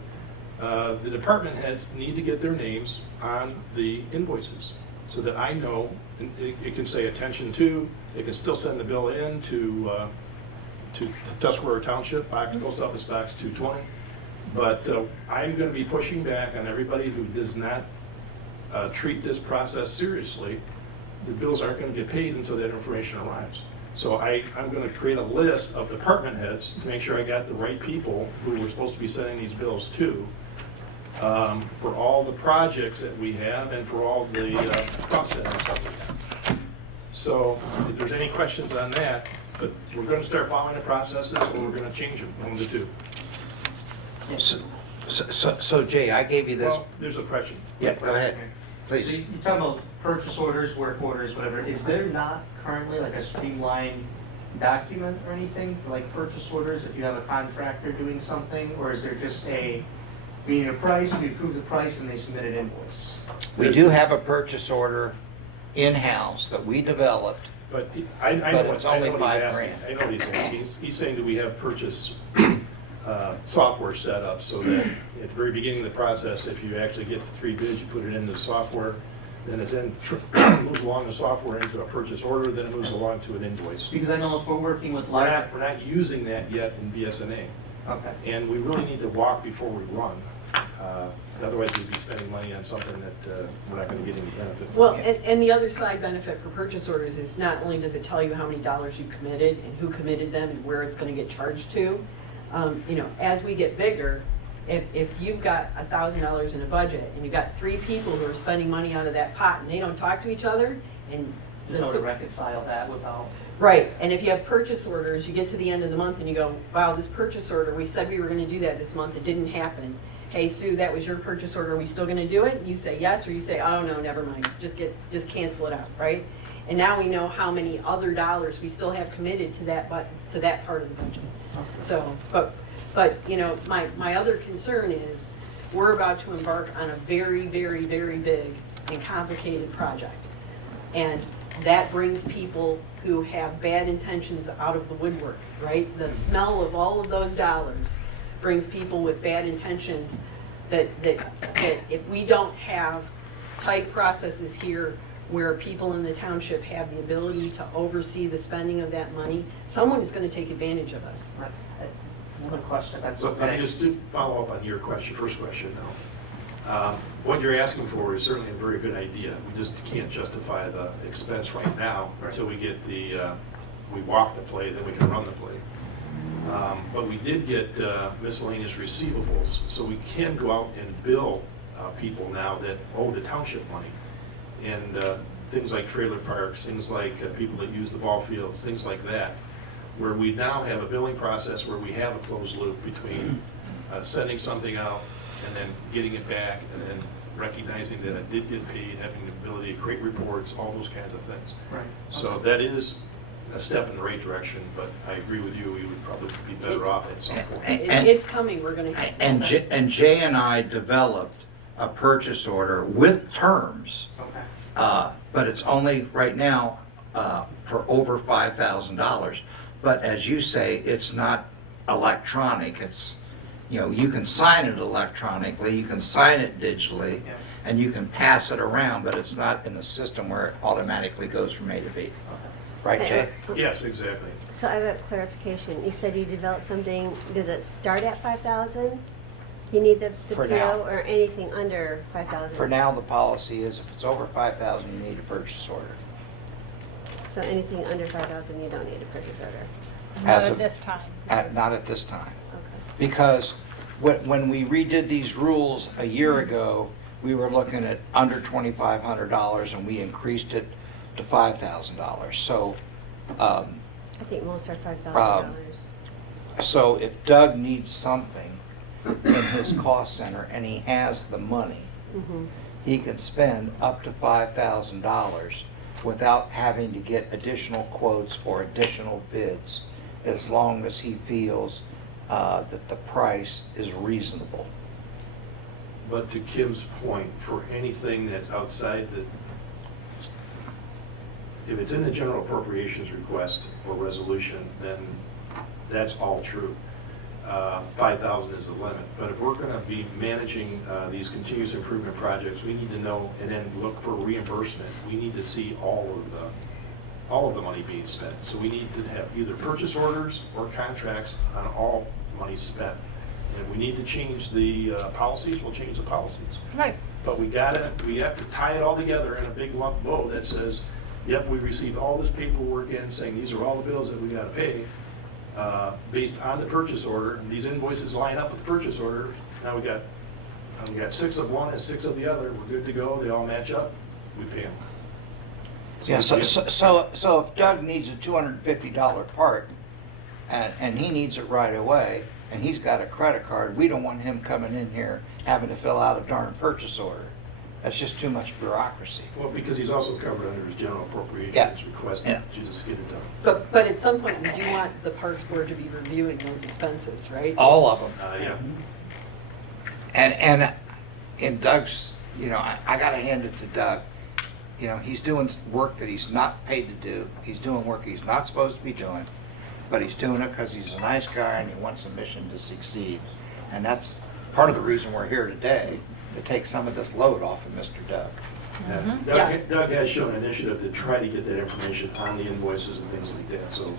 The department heads need to get their names on the invoices so that I know, and it can say attention to, it can still send the bill in to Tuscarora Township, Post Office Box 220. But I'm going to be pushing back on everybody who does not treat this process seriously. The bills aren't going to get paid until that information arrives. So I'm going to create a list of department heads to make sure I got the right people who we're supposed to be sending these bills to for all the projects that we have and for all the cost centers that we have. So if there's any questions on that, but we're going to start following the processes or we're going to change them, one of the two. So Jay, I gave you this. Well, there's a question. Yeah, go ahead, So please. you're talking about purchase orders, work orders, whatever. Is there not currently like a streamlined document or anything for like purchase orders if you have a contractor doing something? Or is there just we need a price, we approve the price, and they submit an invoice? We do have a purchase order in-house that we developed. But I know But what it's only I know what he's $5 asking. grand. I know what he's asking. He's saying, do we have purchase software set up so that at the very beginning of the process, if you actually get the 3 bids, you put it into the software, then it moves along the software into a purchase order, then it moves along to an invoice. Because I know if we're working with We're large. not using that yet in BSNA. Okay. And we really need to walk before we run. Otherwise, we'd be spending money on something that we're not going to get any benefit from. Well, and the other side benefit for purchase orders is not only does it tell you how many dollars you've committed and who committed them and where it's gonna get charged to, as we get bigger, if you've got $1,000 in a budget and you've got 3 people who are spending money out of that pot and they don't talk to each other, and There's no way to reconcile that without. right, and if you have purchase orders, you get to the end of the month and you go, wow, this purchase order, we said we were gonna do that this month, it didn't happen. Hey, Sue, that was your purchase order, are we still gonna do it? And you say yes, or you say, oh, no, never mind, just cancel it out, right? And now we know how many other dollars we still have committed to that part of the budget. So, but my other concern is, we're about to embark on a very, very, very big and complicated project. And that brings people who have bad intentions out of the woodwork, right? The smell of all of those dollars brings people with bad intentions, that if we don't have tight processes here where people in the township have the ability to oversee the spending of that money, someone is going to take advantage of us. Right. Another question, that's So let me okay. just follow up on your question, first question now. What you're asking for is certainly a very good idea. We just can't justify the expense right now until we get we walk the play, then we can run the play. But we did get miscellaneous receivables, so we can go out and bill people now that owe the township money. And things like trailer parks, things like people that use the ball fields, things like that, where we now have a billing process where we have a closed loop between sending something out and then getting it back and then recognizing that it did get paid, having the ability to create reports, all those kinds of things. Right. So that is a step in the right direction, but I agree with you, we would probably be better off at some point. It's coming, we're going to have to. And Jay and I developed a purchase order with terms, Okay. but it's only right now for over $5,000. But as you say, it's not electronic. It's, you can sign it electronically, you can sign it digitally, Yeah. and you can pass it around, but it's not in the system where it automatically goes from A to B. Right, Jay? Yes, exactly. So I have a clarification. You said you developed something, does it start at 5,000? You need the For PO now. or anything under 5,000? For now, the policy is if it's over 5,000, you need a purchase order. So anything under 5,000, you don't need a purchase order? Not As at of- this time. Not at this time. Okay. Because when we redid these rules a year ago, we were looking at under $2,500 and we increased it to $5,000. So, I think most are $5,000. so if Doug needs something in his cost center and he has the money, Mhm. he can spend up to $5,000 without having to get additional quotes or additional bids, as long as he feels that the price is reasonable. But to Kim's point, for anything that's outside if it's in the general appropriations request or resolution, then that's all true. 5,000 is the limit. But if we're going to be managing these continuous improvement projects, we need to know and then look for reimbursement. We need to see all of the money being spent. So we need to have either purchase orders or contracts on all money spent. And if we need to change the policies, we'll change the policies. Right. But we have to tie it all together in a big lump bow that says, yep, we received all this paperwork in saying these are all the bills that we gotta pay, based on the purchase order, and these invoices line up with the purchase order. Now we got 6 of one and 6 of the other, we're good to go, they all match up, we pay them. Yeah, so if Doug needs a $250 part and he needs it right away, and he's got a credit card, we don't want him coming in here having to fill out a darn purchase order. That's just too much bureaucracy. Well, because he's also covered under his general appropriations Yeah. request, Yeah. to just get it done. But at some point, we do want the Parks Board to be reviewing those expenses, right? All of them. Yeah. And in Doug's, I gotta hand it to Doug. He's doing work that he's not paid to do. He's doing work he's not supposed to be doing, but he's doing it because he's a nice guy and he wants the mission to succeed. And that's part of the reason we're here today, to take some of this load off of Mr. Doug. Yeah. Yes. Doug has shown initiative to try to get that information on the invoices and things like that, so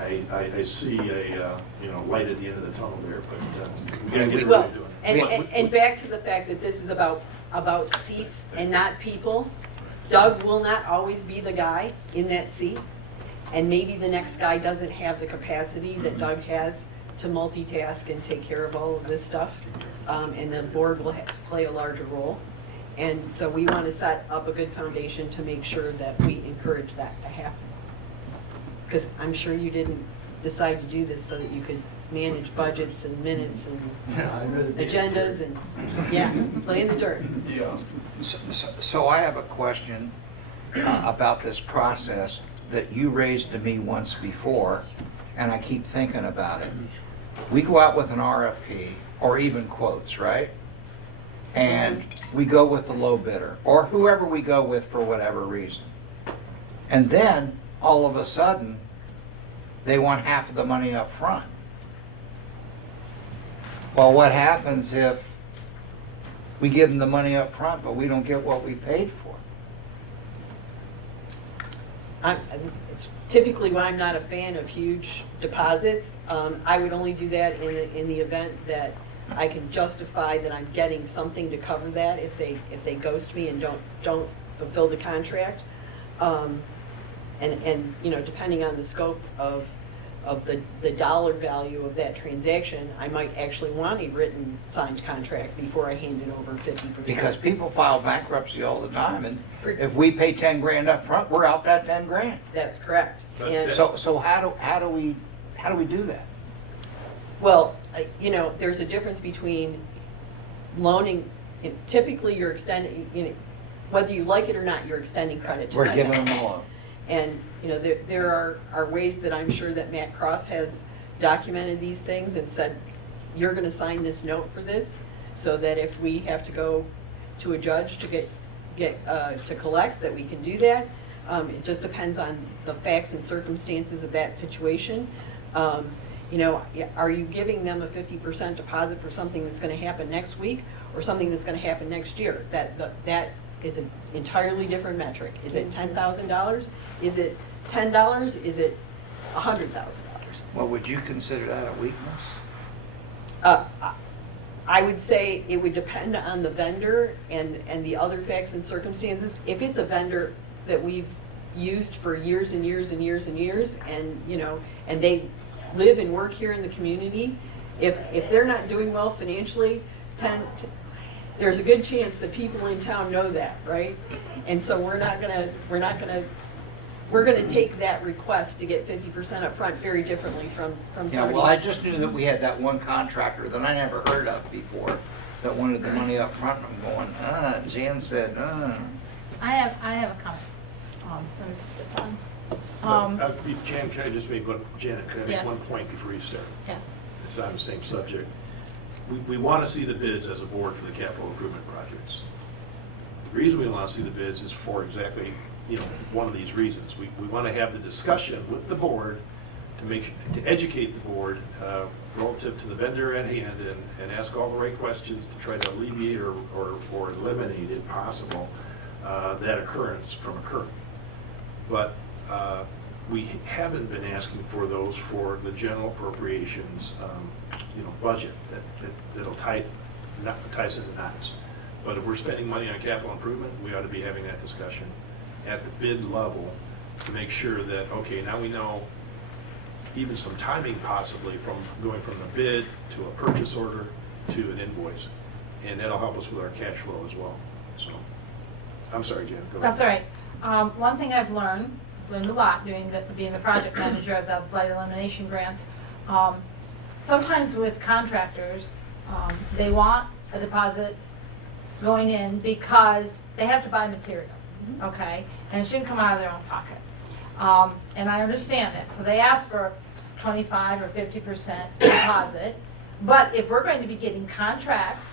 I see a, light at the end of the tunnel there, but we gotta get Well, everybody doing it. and back to the fact that this is about seats and not people. Doug will not always be the guy in that seat, and maybe the next guy doesn't have the capacity that Doug has to multitask and take care of all of this stuff, and the board will have to play a larger role. And so we want to set up a good foundation to make sure that we encourage that to happen. Because I'm sure you didn't decide to do this so that you could manage budgets and minutes and agendas and, play in the dirt. So I have a question about this process that you raised to me once before, and I keep thinking about it. We go out with an RFP, or even quotes, right? And we go with the low bidder, or whoever we go with for whatever reason. And then, all of a sudden, they want half of the money up front. Well, what happens if we give them the money up front, but we don't get what we paid for? It's typically why I'm not a fan of huge deposits. I would only do that in the event that I can justify that I'm getting something to cover that if they ghost me and don't fulfill the contract. And you know, depending on the scope of the dollar value of that transaction, I might actually want a written signed contract before I hand it over 50%. Because people file bankruptcy all the time, and if we pay 10 grand up front, we're out that 10 grand. That's correct. But And So how do we do that? well, you know, there's a difference between loaning, typically you're extending, you know, whether you like it or not, you're extending credit to We're my giving bank. them a loan. And, you know, there are ways that I'm sure that Matt Cross has documented these things and said, you're gonna sign this note for this, so that if we have to go to a judge to to collect, that we can do that. It just depends on the facts and circumstances of that situation. You know, are you giving them a 50% deposit for something that's gonna happen next week, or something that's gonna happen next year? That is an entirely different metric. Is it $10,000? Is it $10? Is it $100,000? Well, would you consider that a weakness? I would say it would depend on the vendor and the other facts and circumstances. If it's a vendor that we've used for years and years and years and years, and, you know, and they live and work here in the community, if they're not doing well financially, there's a good chance that people in town know that, right? And so we're gonna take that request to get 50% up front very differently from Yeah, somebody. well, I just knew that we had that one contractor that I never heard of before that wanted the money up front, and I'm going, Jan said, I have a comment. Let me put this on. Jan, can I just make one, Janet, can I make Yes. one point before you start? Yeah. It's on the same subject. We want to see the bids as a board for the capital improvement projects. The reason we want to see the bids is for exactly, you know, one of these reasons. We want to have the discussion with the board to educate the board relative to the vendor at hand and ask all the right questions to try to alleviate or eliminate, if possible, that occurrence from occurring. But we haven't been asking for those for the general appropriations, you know, budget that'll ties into knots. But if we're spending money on capital improvement, we ought to be having that discussion at the bid level to make sure that, okay, now we know even some timing possibly from going from the bid to a purchase order to an invoice. And that'll help us with our cash flow as well. So, I'm sorry, Jan, go ahead. That's all right. One thing I've learned a lot being the project manager of the blight elimination grants. Sometimes with contractors, they want a deposit going in because they have to buy material, okay? And it shouldn't come out of their own pocket. And I understand that. So they ask for 25 or 50% deposit. But if we're going to be getting contracts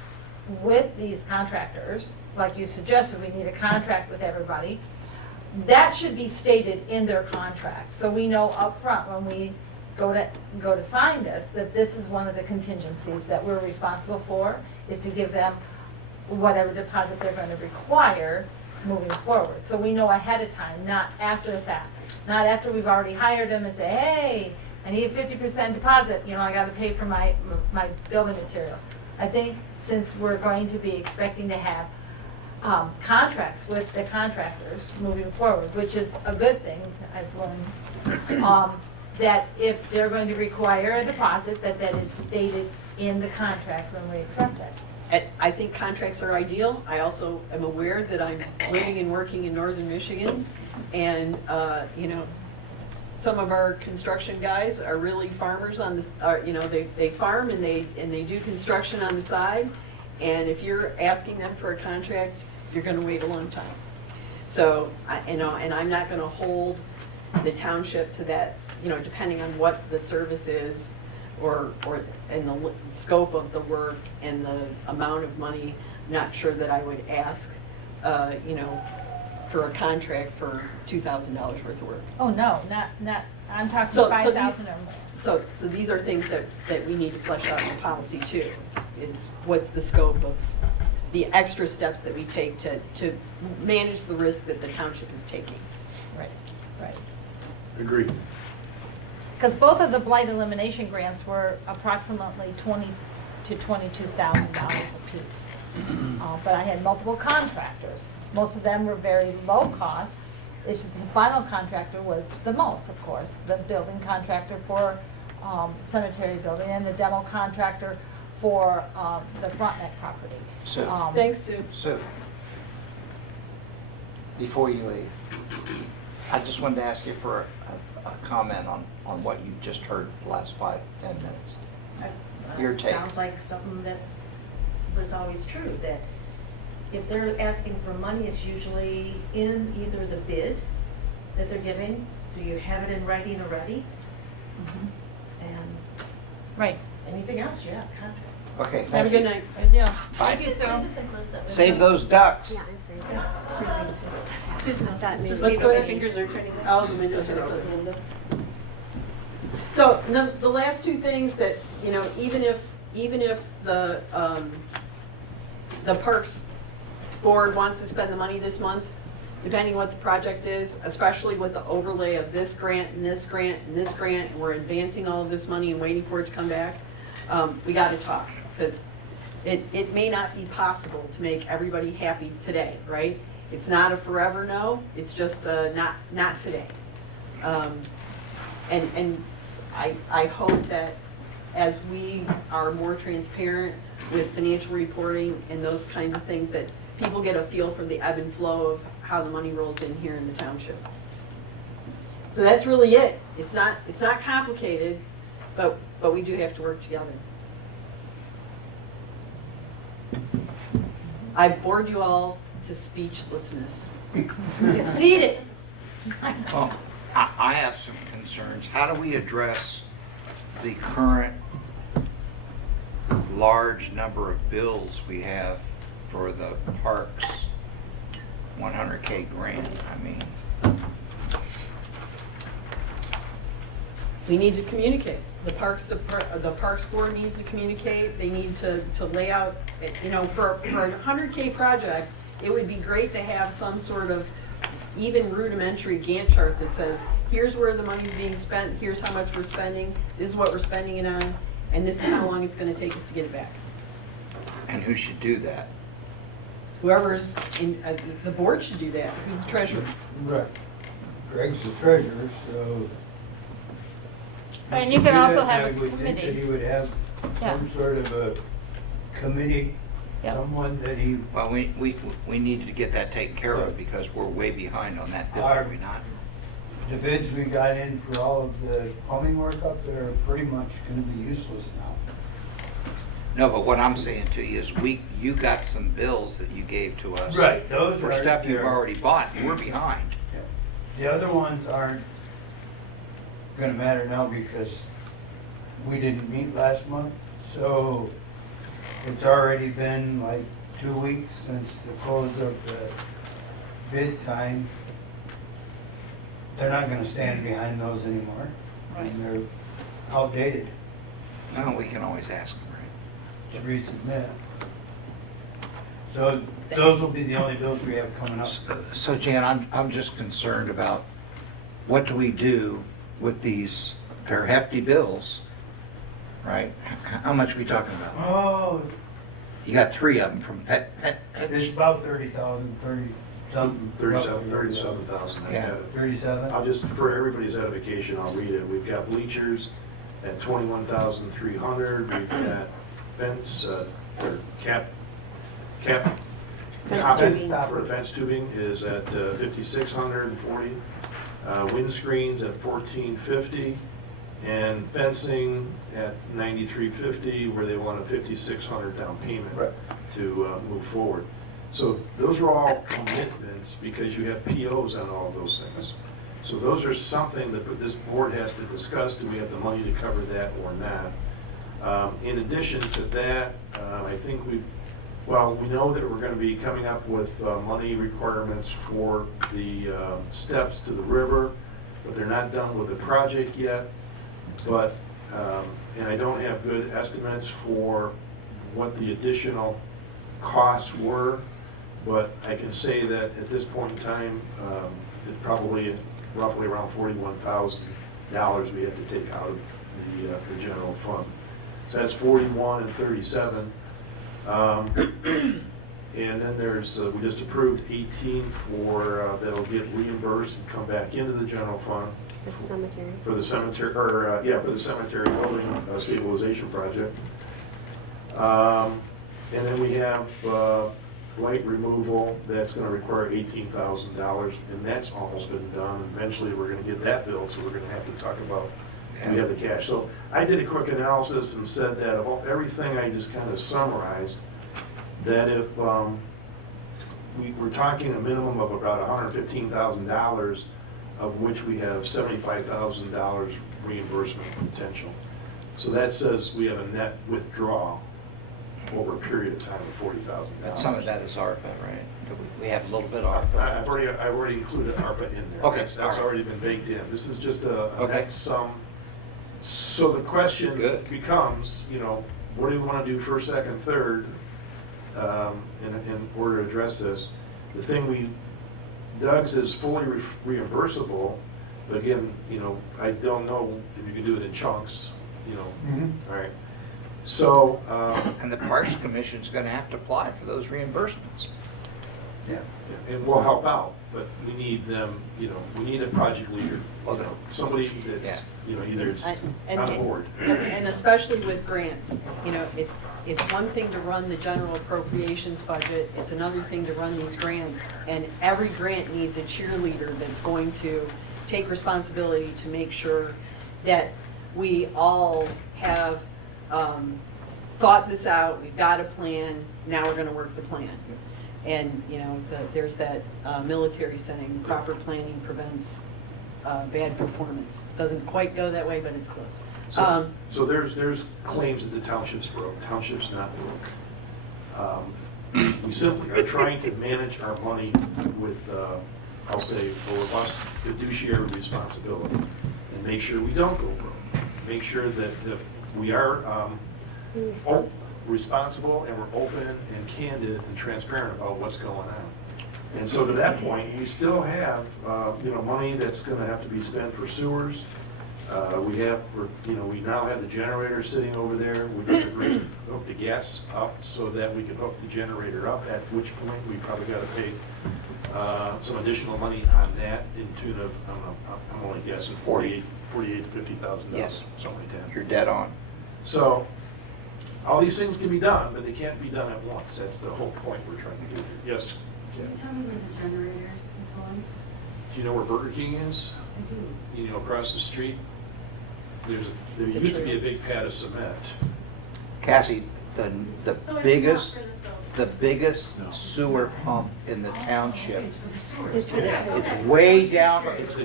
with these contractors, like you suggested, we need a contract with everybody, that should be stated in their contract. So we know up front when we go to sign this, that this is one of the contingencies that we're responsible for, is to give them whatever deposit they're going to require moving forward. So we know ahead of time, not after the fact. Not after we've already hired them and say, hey, I need a 50% deposit, you know, I got to pay for my building materials. I think since we're going to be expecting to have contracts with the contractors moving forward, which is a good thing, I've learned, that if they're going to require a deposit, that is stated in the contract when we accept it. I think contracts are ideal. I also am aware that I'm living and working in northern Michigan, and, you know, some of our construction guys are really farmers on this, you know, they farm and they do construction on the side, and if you're asking them for a contract, you're gonna wait a long time. So, you know, and I'm not gonna hold the township to that, you know, depending on what the service is, or and the scope of the work and the amount of money. I'm not sure that I would ask, you know, for a contract for $2,000 worth of work. Oh, no, I'm talking So- so 5,000 or more. So these are things that we need to flesh out in the policy too, is what's the scope of the extra steps that we take to manage the risk that the township is taking. Right, right. Agreed. Because both of the blight elimination grants were approximately $20,000 to $22,000 apiece. But I had multiple contractors. Most of them were very low cost. It's just the final contractor was the most, of course, the building contractor for cemetery building and the demo contractor for the Frontneck property. So, Thanks, Sue. So, before you leave, I just wanted to ask you for a comment on what you just heard the last 5, 10 minutes. Your take. Sounds like something that was always true, that if they're asking for money, it's usually in either the bid that they're giving, so you have it in writing already, and Right. anything else, yeah, contract. Okay, Have a thank good you. night. Good deal. Bye. Thank you, Sue. Save those ducks. Yeah, I'm freezing. Freezing too. I thought maybe- Let's go ahead. Fingers are turning. Oh, let me just hit those, Linda. So the last two things that, you know, even if the Parks Board wants to spend the money this month, depending what the project is, especially with the overlay of this grant and this grant and this grant, and we're advancing all of this money and waiting for it to come back, we gotta talk, because it may not be possible to make everybody happy today, right? It's not a forever no, it's just not today. And I hope that as we are more transparent with financial reporting and those kinds of things, that people get a feel for the ebb and flow of how the money rolls in here in the township. So that's really it. It's not complicated, but we do have to work together. I bored you all to speechlessness. Succeeded. Well, I have some concerns. How do we address the current large number of bills we have for the parks 100K grant? I mean, We need to communicate. The Parks Board needs to communicate. They need to lay out, you know, for a 100K project, it would be great to have some sort of even rudimentary Gantt chart that says, here's where the money's being spent, here's how much we're spending, this is what we're spending it on, and this is how long it's gonna take us to get it back. and who should do that? Whoever's in, the board should do that. Who's the treasurer? Right. Greg's the treasurer, so. And you can also have a I would think that committee. he would have Yeah. some sort of a committee, Yep. someone that he, Well, we needed to get that taken care of because we're way behind on that bill, are we not? the bids we got in for all of the plumbing work up there are pretty much gonna be useless now. No, but what I'm saying to you is you got some bills that you gave to us. Right, those For are stuff you've there. already bought, and we're behind. The other ones aren't gonna matter now because we didn't meet last month, so it's already been like 2 weeks since the close of the bid time. They're not gonna stand behind those anymore. Right. And they're outdated No, we can always ask them, right? to resubmit. So those will be the only bills we have coming up. So Jan, I'm just concerned about what do we do with these, they're hefty bills, right? How much are we talking about? Oh, You got 3 of them from Pet. it's about 30,000, 30-something. 37,000. Yeah. 37? I'll just, for everybody's edification, I'll read it. We've got bleachers at 21,300. We've got fence, or cap Fence top tubing. for fence tubing is at 5,640. Windscreens at 1,450. And fencing at 9,350, where they want a 5,600 down payment Right. to move forward. So those are all commitments because you have POs on all of those things. So those are something that this board has to discuss. Do we have the money to cover that or not? In addition to that, I think we know that we're going to be coming up with money requirements for the steps to the river. but they're not done with the project yet. But, and I don't have good estimates for what the additional costs were, but I can say that at this point in time, it probably roughly around $41,000 we have to take out of the general fund. So that's 41 and 37. And then there's, we just approved 18 for, that'll get reimbursed and come back into the general fund. The cemetery. For the cemetery, or, yeah, for the cemetery building stabilization project. And then we have light removal, that's gonna require $18,000, and that's almost been done. Eventually, we're gonna get that built, so we're gonna have to talk about, we have the cash. So I did a quick analysis and said that of everything I just kind of summarized, that if we're talking a minimum of about $115,000, of which we have $75,000 reimbursement potential. So that says we have a net withdrawal over a period of time of $40,000. And some of that is ARPA, right? We have a little bit of ARPA. I've already included ARPA in there. Okay, That's all right. already been baked in. This is just a Okay. net sum. So the question Good. becomes, you know, what do we want to do first, second, third, in order to address this? The thing Doug's is fully reimbursable, but again, you know, I don't know if you can do it in chunks, you know. All right. So, And the Parks Commission's gonna have to apply for those reimbursements. yeah, and we'll help out, but we need them, you know, we need a project leader, Well, you know, somebody yeah. that's, you know, either it's And- on board. And especially with grants, you know, it's one thing to run the general appropriations budget, it's another thing to run these grants, and every grant needs a cheerleader that's going to take responsibility to make sure that we all have thought this out, we've got a plan, now we're gonna work the plan. And, you know, there's that military saying, proper planning prevents bad performance. Doesn't quite go that way, but it's close. So there's claims that the township's broke, township's not broke. We simply are trying to manage our money with, I'll say, a robust fiduciary responsibility, and make sure we don't go broke. Make sure that we are responsible and we're open and candid and transparent about what's going on. And so to that point, we still have, you know, money that's gonna have to be spent for sewers. We now have the generator sitting over there. We just agreed to hook the gas up so that we can hook the generator up, at which point we probably gotta pay some additional money on that in tune of, I don't know, I'm only guessing $48,000 to $50,000, Yes. something like that. You're dead on. So, all these things can be done, but they can't be done at once. That's the whole point we're trying to do here. Yes? Can you tell me where the generator is going? Do you know where Burger King is? I do. You know, across the street? There used to be a big pad of cement. Cassie, the So it's not biggest, for this building. the biggest sewer pump in the township, It's for the sewer. it's way down, it's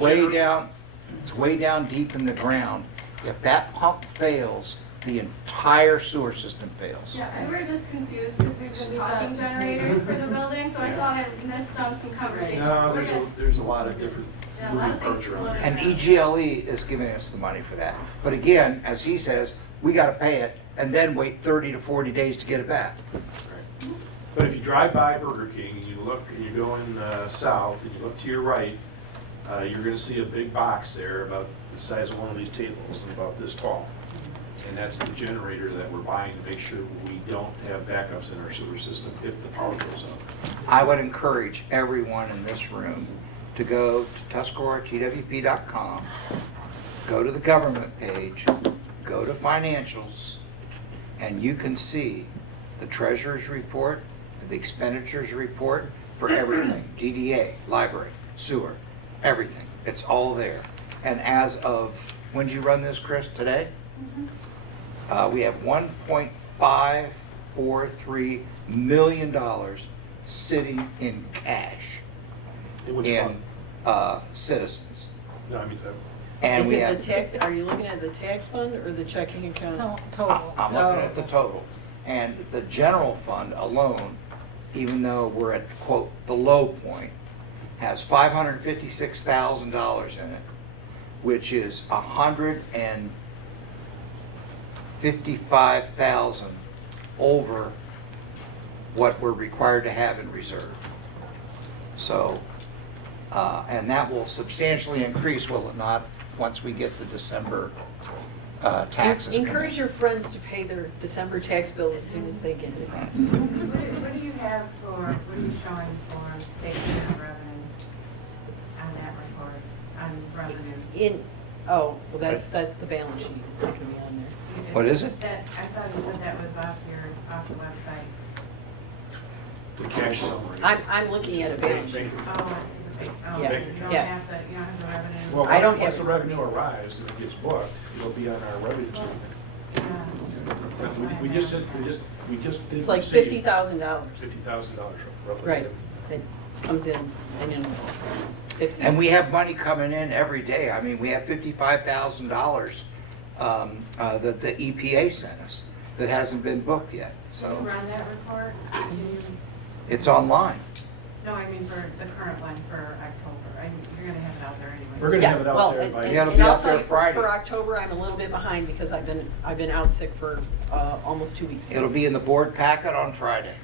way down deep in the ground. If that pump fails, the entire sewer system fails. Yeah, we were just confused because we've been talking generators for the building, so I thought I missed on some conversation. No, there's a lot of different Yeah, a lot moving of things parts around floating there. And EGLE is giving us the money for that. But again, as he says, we gotta pay it and then wait 30 to 40 days to get it back. Right. But if you drive by Burger King and you look, and you're going south and you look to your right, you're gonna see a big box there about the size of one of these tables and about this tall. And that's the generator that we're buying to make sure we don't have backups in our sewer system if the power goes out. I would encourage everyone in this room to go to TuscaroraTWP.com, go to the government page, go to financials, and you can see the treasurer's report, the expenditures report for everything, DDA, library, sewer, everything. It's all there. And as of, when did you run this, Chris, today? We have $1.543 million sitting in cash In which in fund? citizens. No, I mean, And Is we it have, the tax, are you looking at the tax fund or the checking account? Total. I'm looking at the total. And the general fund alone, even though we're at, quote, the low point, has $556,000 in it. which is $155,000 over what we're required to have in reserve. So, and that will substantially increase, will it not, once we get the December taxes come in? Encourage your friends to pay their December tax bill as soon as they get it. What do you have for, what are you showing for statement of revenue on that report, on revenues? Well, that's the balance sheet, it's not gonna be on there. What is it? That, I thought you said that was off the website. The cash summary. I'm looking at a balance sheet. Oh, I see the big, oh, Yeah, you don't yeah. have the revenue. Well, I don't once have- the revenue arrives and it gets booked, it'll be on our revenue statement. Yeah. We just did. It's like receive $50,000. $50,000 roughly. Right, it comes in and in. 50. And we have money coming in every day. I mean, we have $55,000 that the EPA sent us that hasn't been booked yet, Can you so run that report? Can you, it's online. no, I mean for the current one for October. You're gonna have it out there anyway. We're gonna have it out there by. Yeah, it'll be I'll out there tell you, Friday. For October, I'm a little bit behind because I've been out sick for almost 2 weeks. It'll be in the board packet on Friday.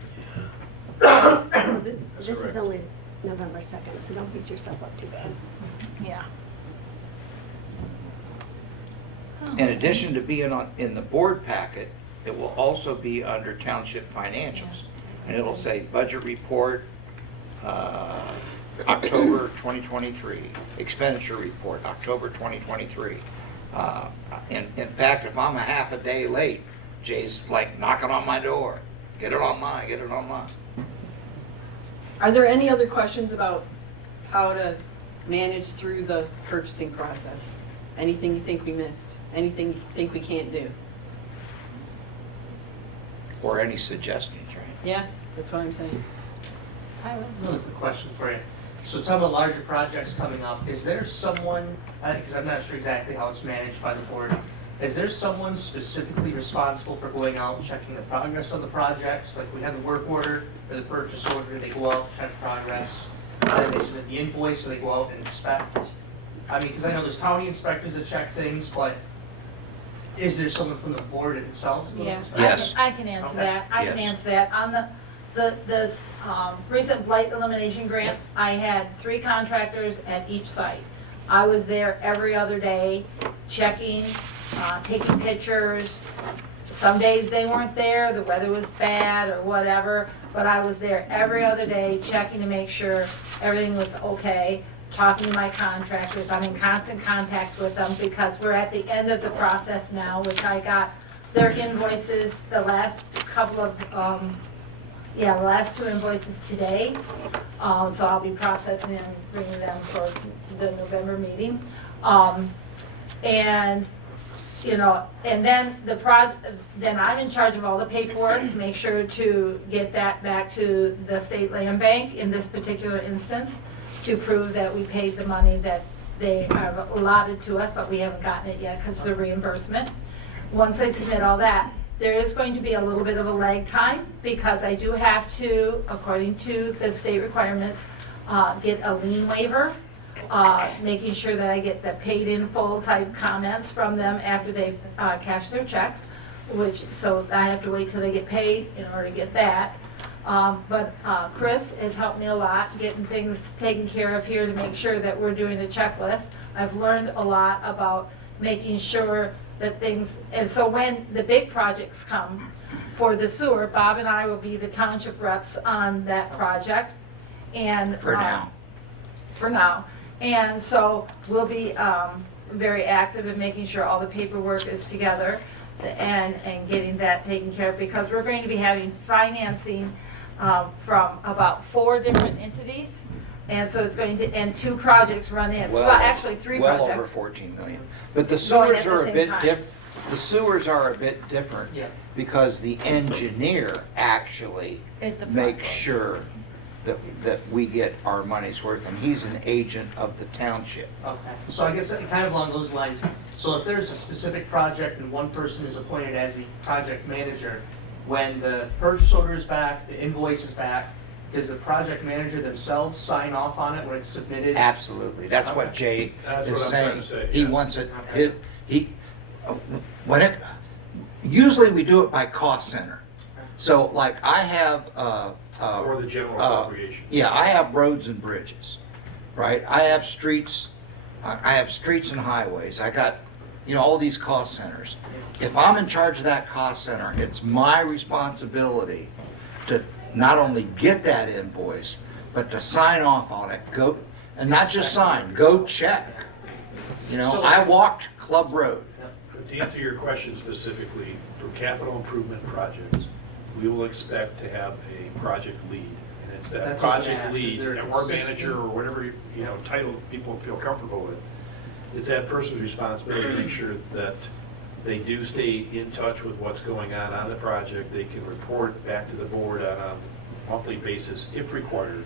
This is correct. only November 2nd, so don't beat yourself up too bad. Yeah. In addition to being in the board packet, it will also be under township financials. And it'll say budget report, October 2023, expenditure report, October 2023. In fact, if I'm a half a day late, Jay's like knocking on my door, get it online, get it online. Are there any other questions about how to manage through the purchasing process? Anything you think we missed? Anything you think we can't do? Or any suggestions, right? Yeah, that's what I'm saying. Tyler? Another quick question for you. So talking about larger projects coming up, is there someone, because I'm not sure exactly how it's managed by the board, is there someone specifically responsible for going out and checking the progress of the projects? Like we have the work order or the purchase order, they go out, check progress, then they submit the invoice, or they go out and inspect? I mean, because I know there's county inspectors that check things, but is there someone from the board itself? that goes Yeah, inspect? Yes. I can answer Okay. that. I can Yes. answer that. On the recent blight elimination grant, I had 3 contractors at each site. I was there every other day, checking, taking pictures. Some days they weren't there, the weather was bad or whatever, but I was there every other day, checking to make sure everything was okay, talking to my contractors. I'm in constant contact with them because we're at the end of the process now, which I got their invoices, the last couple of, the last 2 invoices today. So I'll be processing and bringing them for the November meeting. And, you know, and then then I'm in charge of all the paperwork to make sure to get that back to the state land bank in this particular instance to prove that we paid the money that they have allotted to us, but we haven't gotten it yet because it's a reimbursement. Once I submit all that, there is going to be a little bit of a lag time because I do have to, according to the state requirements, get a lien waiver, making sure that I get the paid in full type comments from them after they've cashed their checks, so I have to wait till they get paid in order to get that. But Chris has helped me a lot getting things taken care of here to make sure that we're doing a checklist. I've learned a lot about making sure that things, and so when the big projects come for the sewer, Bob and I will be the township reps on that project. And For now. For now. And so we'll be very active in making sure all the paperwork is together and getting that taken care of because we're going to be having financing from about 4 different entities. And so it's going to, and 2 projects run in, well, actually 3 projects. Well over 14 million. But the Going sewers at the are a same bit time. the sewers are a bit different. Yeah. Because the engineer actually makes sure that we get our money's worth, and he's an agent of the township. Okay, so I guess kind of along those lines, so if there's a specific project and one person is appointed as the project manager, when the purchase order is back, the invoice is back, does the project manager themselves sign off on it when it's submitted? Absolutely, that's what Jay That's is what I'm trying saying. to say, He yes. wants it, when it, usually we do it by cost center. So like I have, Or the general appropriation. yeah, I have roads and bridges, right? I have streets, I have streets and highways. I got, all these cost centers. If I'm in charge of that cost center, it's my responsibility to not only get that invoice, but to sign off on it, go, and not just sign, go check. I walked Club Road. But to answer your question specifically, for capital improvement projects, we will expect to have a project lead. And it's that That's what I was gonna project ask, is lead, there a or consistent- manager, or whatever, title people feel comfortable with. It's that person's responsibility to make sure that they do stay in touch with what's going on the project. They can report back to the board on a monthly basis if required.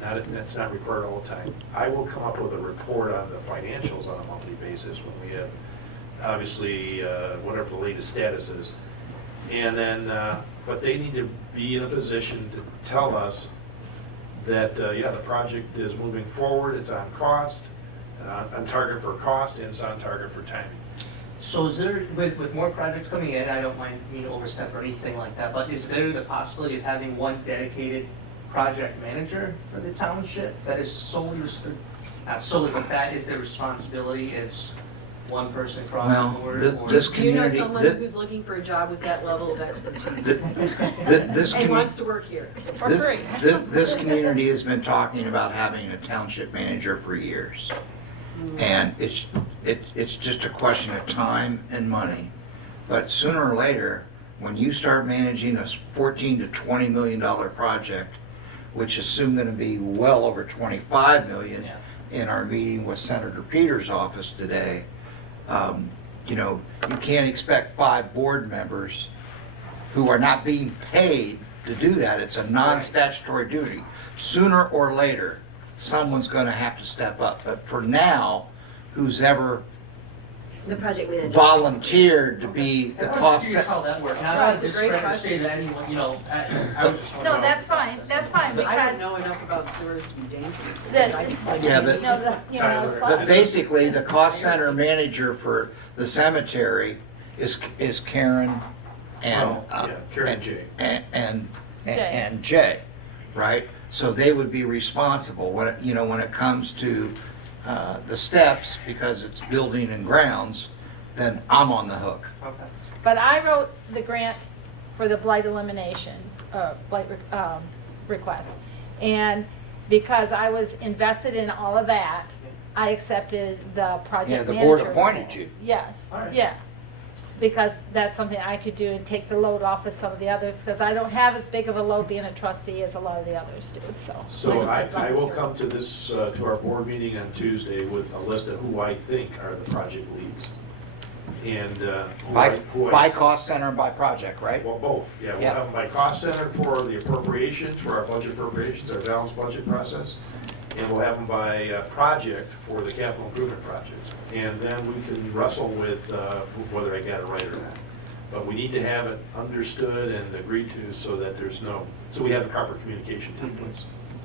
That's not required all the time. I will come up with a report on the financials on a monthly basis when we have, obviously, whatever the latest status is. And then, but they need to be in a position to tell us that, the project is moving forward, it's on cost, on target for cost, and it's on target for timing. So is there, with more projects coming in, I don't mind me to overstep or anything like that, but is there the possibility of having one dedicated project manager for the township that is solely, not solely, but that is their responsibility as one person across Well, the board? this or- this Do you know community, someone who's looking for a job with that level of expertise this and wants community, to work here? For free. this community has been talking about having a township manager for years. And it's just a question of time and money. But sooner or later, when you start managing a $14 to $20 million project, which is soon gonna be well over 25 million Yeah. in our meeting with Senator Peters' office today, you can't expect 5 board members who are not being paid to do that. It's a non-statutory duty. Sooner or later, someone's gonna have to step up. But for now, who's ever The project manager. volunteered to be the I was cost curious center. how that worked, not Right, out it's of a great discredit to say question. that anyone, I was just wondering. No, that's fine, that's fine, I because don't know enough about sewers to be dangerous. The- Yeah, but- Tyler, But basically, the cost center manager for the cemetery is Karen and, Well, yeah, Karen and Jay. and Jay, right? So they would be responsible when it comes to the steps, because it's building and grounds, then I'm on the hook. Okay. But I wrote the grant for the blight elimination, request. And because I was invested in all of that, I accepted the project Yeah, manager. the board appointed you. Yes, All right. yeah. Because that's something I could do and take the load off of some of the others, because I don't have as big of a load being a trustee as a lot of the others do, so. So I will volunteer. come to this, to our board meeting on Tuesday with a list of who I think are the project leads. And who By I, cost center and by project, right? well, both, yeah, we'll Yeah. have them by cost center for the appropriations, for our budget appropriations, our balanced budget process. And we'll have them by project for the capital improvement projects. And then we can wrestle with whether I got it right or not. But we need to have it understood and agreed to so that so we have the proper communication take place.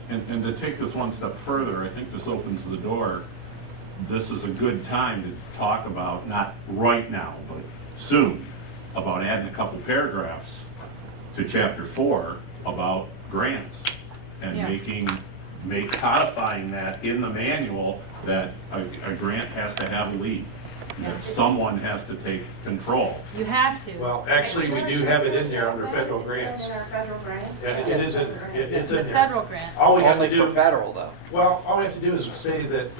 And to take this one step further, I think this opens the door. This is a good time to talk about, not right now, but soon, about adding a couple paragraphs to chapter 4 about grants and Yeah. codifying that in the manual, that a grant has to have a lead, that someone has to take control. You have to. Well, actually, we do have it in there under federal grants. In our federal grant. Yeah, it is in, it's The in there. federal grant. All we have to Only for do, federal, though. well, all we have to do is say that,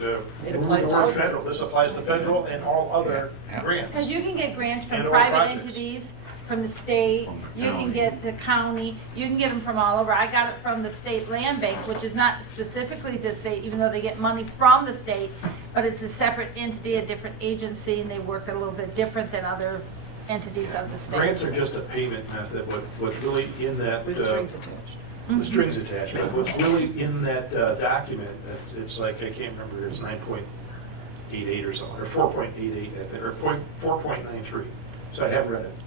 It applies to we're all federal, this applies to federal and all other Yeah. grants. Because you can get grants from And/or private projects. entities, from the state, From the you can county. get the county, you can get them from all over. I got it from the state land bank, which is not specifically the state, even though they get money from the state, but it's a separate entity, a different agency, and they work a little bit different than other entities of the state. Grants are just a payment method, what's really in that. With strings attached. With strings attached, but what's really in that document, it's like, I can't remember, it's 9.88 or something, or 4.88, or 4.93, so I have read it.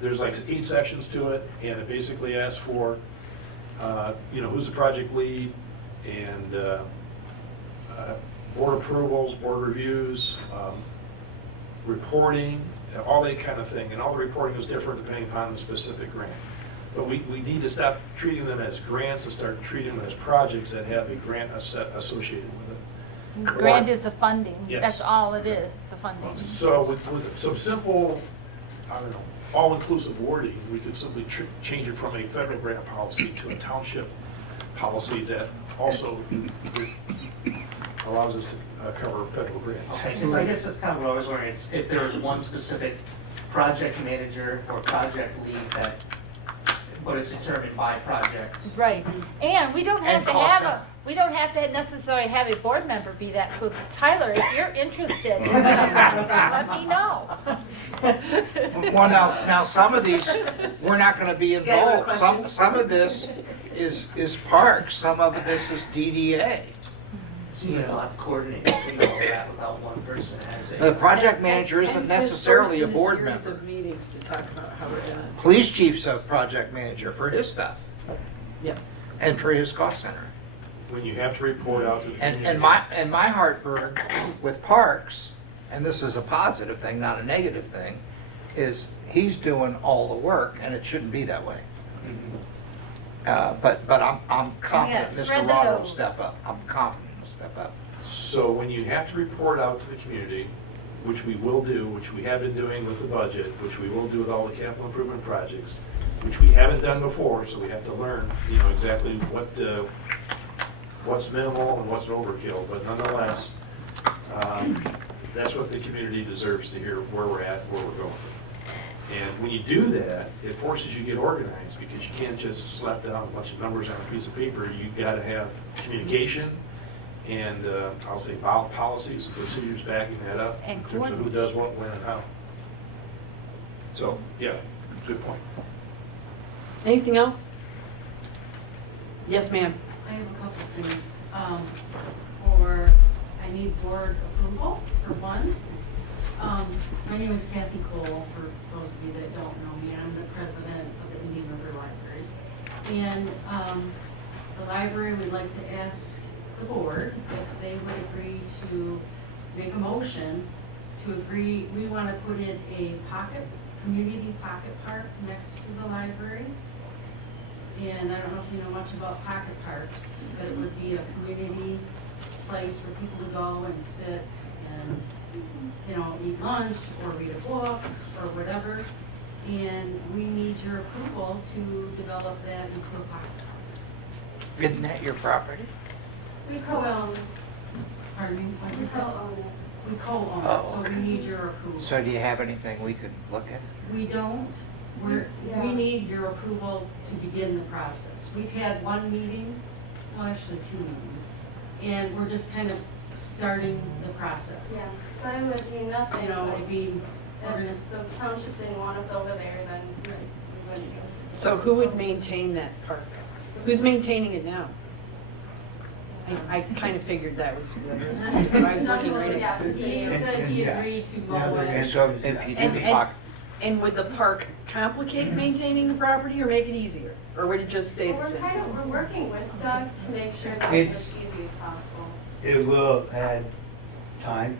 There's like 8 sections to it, and it basically asks for who's the project lead, and board approvals, board reviews, reporting, all that kind of thing. And all the reporting is different depending upon the specific grant. But we need to stop treating them as grants and start treating them as projects that have a grant associated with it. Grant is the funding. Yes. That's all it is, the funding. So with some simple, I don't know, all-inclusive wording, we could simply change it from a federal grant policy to a township policy that also allows us to cover federal grants. Okay, so I guess that's kind of what I was wondering, is if there was one specific project manager or project lead that, but it's determined by project. Right, and we don't have And to cost have center. we don't have to necessarily have a board member be that. So Tyler, if you're interested in something, let me know. Well, now, some of these, we're not gonna be involved. Some of this is parks, some of this is DDA. Seems like a lot to coordinate between all that without one person as The a. project manager isn't Hence this necessarily a first in board series member. of meetings to talk about how we're gonna, Police chief's a project manager for his stuff yeah. and for his cost center. When you have to report out to the community. And my heartburn with parks, and this is a positive thing, not a negative thing, is he's doing all the work, and it shouldn't be that way. But I'm confident Yeah, spread Mr. the Rod will load. step up. I'm confident he'll step up. So when you have to report out to the community, which we will do, which we have been doing with the budget, which we will do with all the capital improvement projects, which we haven't done before, so we have to learn, exactly what's minimal and what's overkill. But nonetheless, that's what the community deserves to hear, where we're at, where we're going. And when you do that, it forces you to get organized, because you can't just slap down a bunch of numbers on a piece of paper. You've got to have communication and, I'll say, policies and procedures backing that up And in terms of who does what, when, and how. So, yeah, good point. Anything else? Yes, ma'am. I have a couple of things. I need board approval for one. My name is Kathy Cole, for those of you that don't know me. I'm the president of the Indian River Library. And the library would like to ask the board if they would agree to make a motion to agree. We want to put in a community pocket park next to the library. And I don't know if you know much about pocket parks, but it would be a community place for people to go and sit and, eat lunch or read a book or whatever. And we need your approval to develop that into a pocket park. Isn't that your property? We co-own. Pardon me? What did you We say? co-own it. We co-own Oh, it, so okay. we need your approval. So do you have anything we could look at? We don't. Yeah. We need your approval to begin the process. We've had one meeting, well, actually 2 meetings, and we're just kind of starting the process. Yeah, but it would mean nothing. It'd be, If the township didn't want us over there, then we wouldn't go. So who would maintain that park? Who's maintaining it now? I kind of figured that was whoever. I was looking right at. he said he agreed to mow And it. so if you do the pocket, And would the park complicate maintaining the property or make it easier? Or would it just stay the Well, same? we're working with Doug to make sure that it's as easy as possible. It will add time,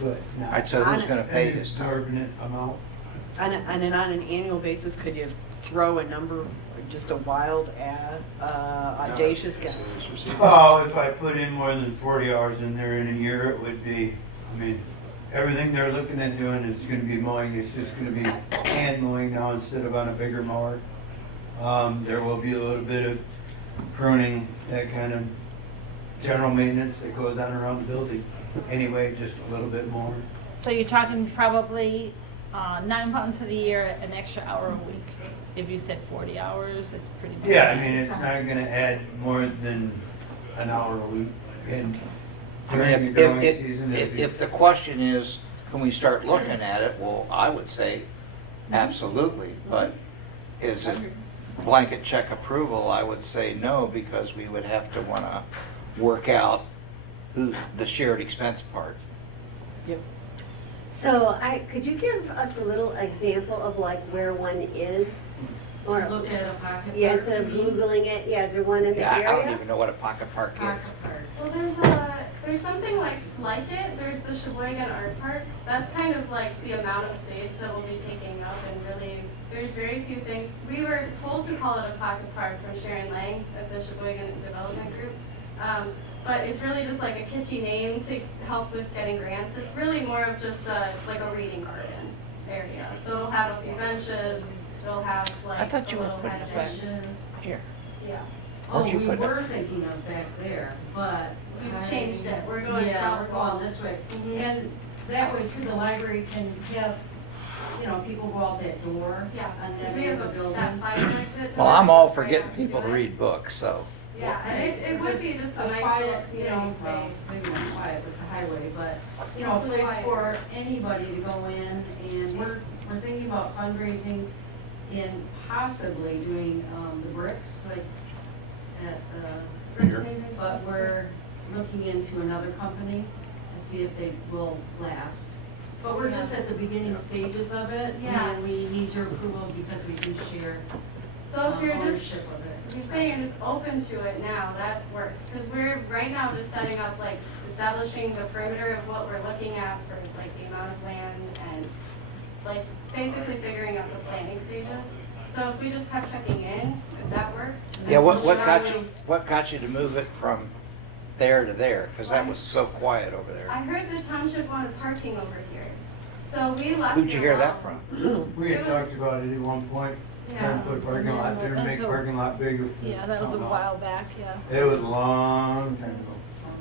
but not. I'd say who's gonna pay this an time? exorbitant amount. On an annual basis, could you throw a number, just a wild, audacious guess? Oh, if I put in more than 40 hours in there in a year, it would be, everything they're looking at doing is gonna be mowing, it's just gonna be hand mowing now instead of on a bigger mower. There will be a little bit of pruning, that kind of general maintenance that goes on around the building. Anyway, just a little bit more. So you're talking probably 9 months of the year, an extra hour a week. If you said 40 hours, it's pretty much. Yeah, it's not gonna add more than an hour a week. And during the growing season, it'd be. if the question is, can we start looking at it? Well, I would say absolutely, but is it blanket check approval? I would say no, because we would have to wanna work out the shared expense part. Yep. So could you give us a little example of like where one is? Or, look at a pocket yeah, instead of parking. Googling it, yeah, is there one in the Yeah, I don't area? even know what a pocket park is. Pocket park. Well, there's something like it. There's the Sheboygan Art Park. That's kind of like the amount of space that we'll be taking up, and really, there's very few things. We were told to call it a pocket park from Sharon Lang at the Sheboygan Development Group. But it's really just like a kitschy name to help with getting grants. It's really more of just like a reading garden area. So it'll have a few benches, it'll have like I thought you a were little putting it back benches. here. Yeah, Oh, Weren't you we putting it- were thinking of back there, but. we've changed it. We're going Yeah, south. we're going this way. Mhm. And that way too, the library can have, people go out that door. Yeah, On because that we end have of the that building. fire exit. Well, I'm all for right getting up people to it. read books, so. Yeah, and it would be just a nice quiet, little community well, space. maybe not quiet with the highway, but, a Hopefully place for quieter. anybody to go in, and we're thinking about fundraising and possibly doing, the bricks, like, at, Here. but we're looking into another company to see if they will last. But we're just at the beginning stages of it, Yeah. and we need your approval because we do share, So if you're just, ownership of it. if you're saying you're just open to it now, that works. Because we're right now just setting up, like, establishing the perimeter of what we're looking at for, like, the amount of land and, like, basically figuring out the planning stages. So if we just kept checking in, if that worked. Yeah, what got you to move it from there to there? Because that was so quiet over there. I heard the township wanted parking over here. So we left. Who'd you it hear that alone. from? We had It was- talked about it at one point, Yeah. trying to put parking lot there, make parking lot bigger. Yeah, that was a while back, yeah. It was a long time ago.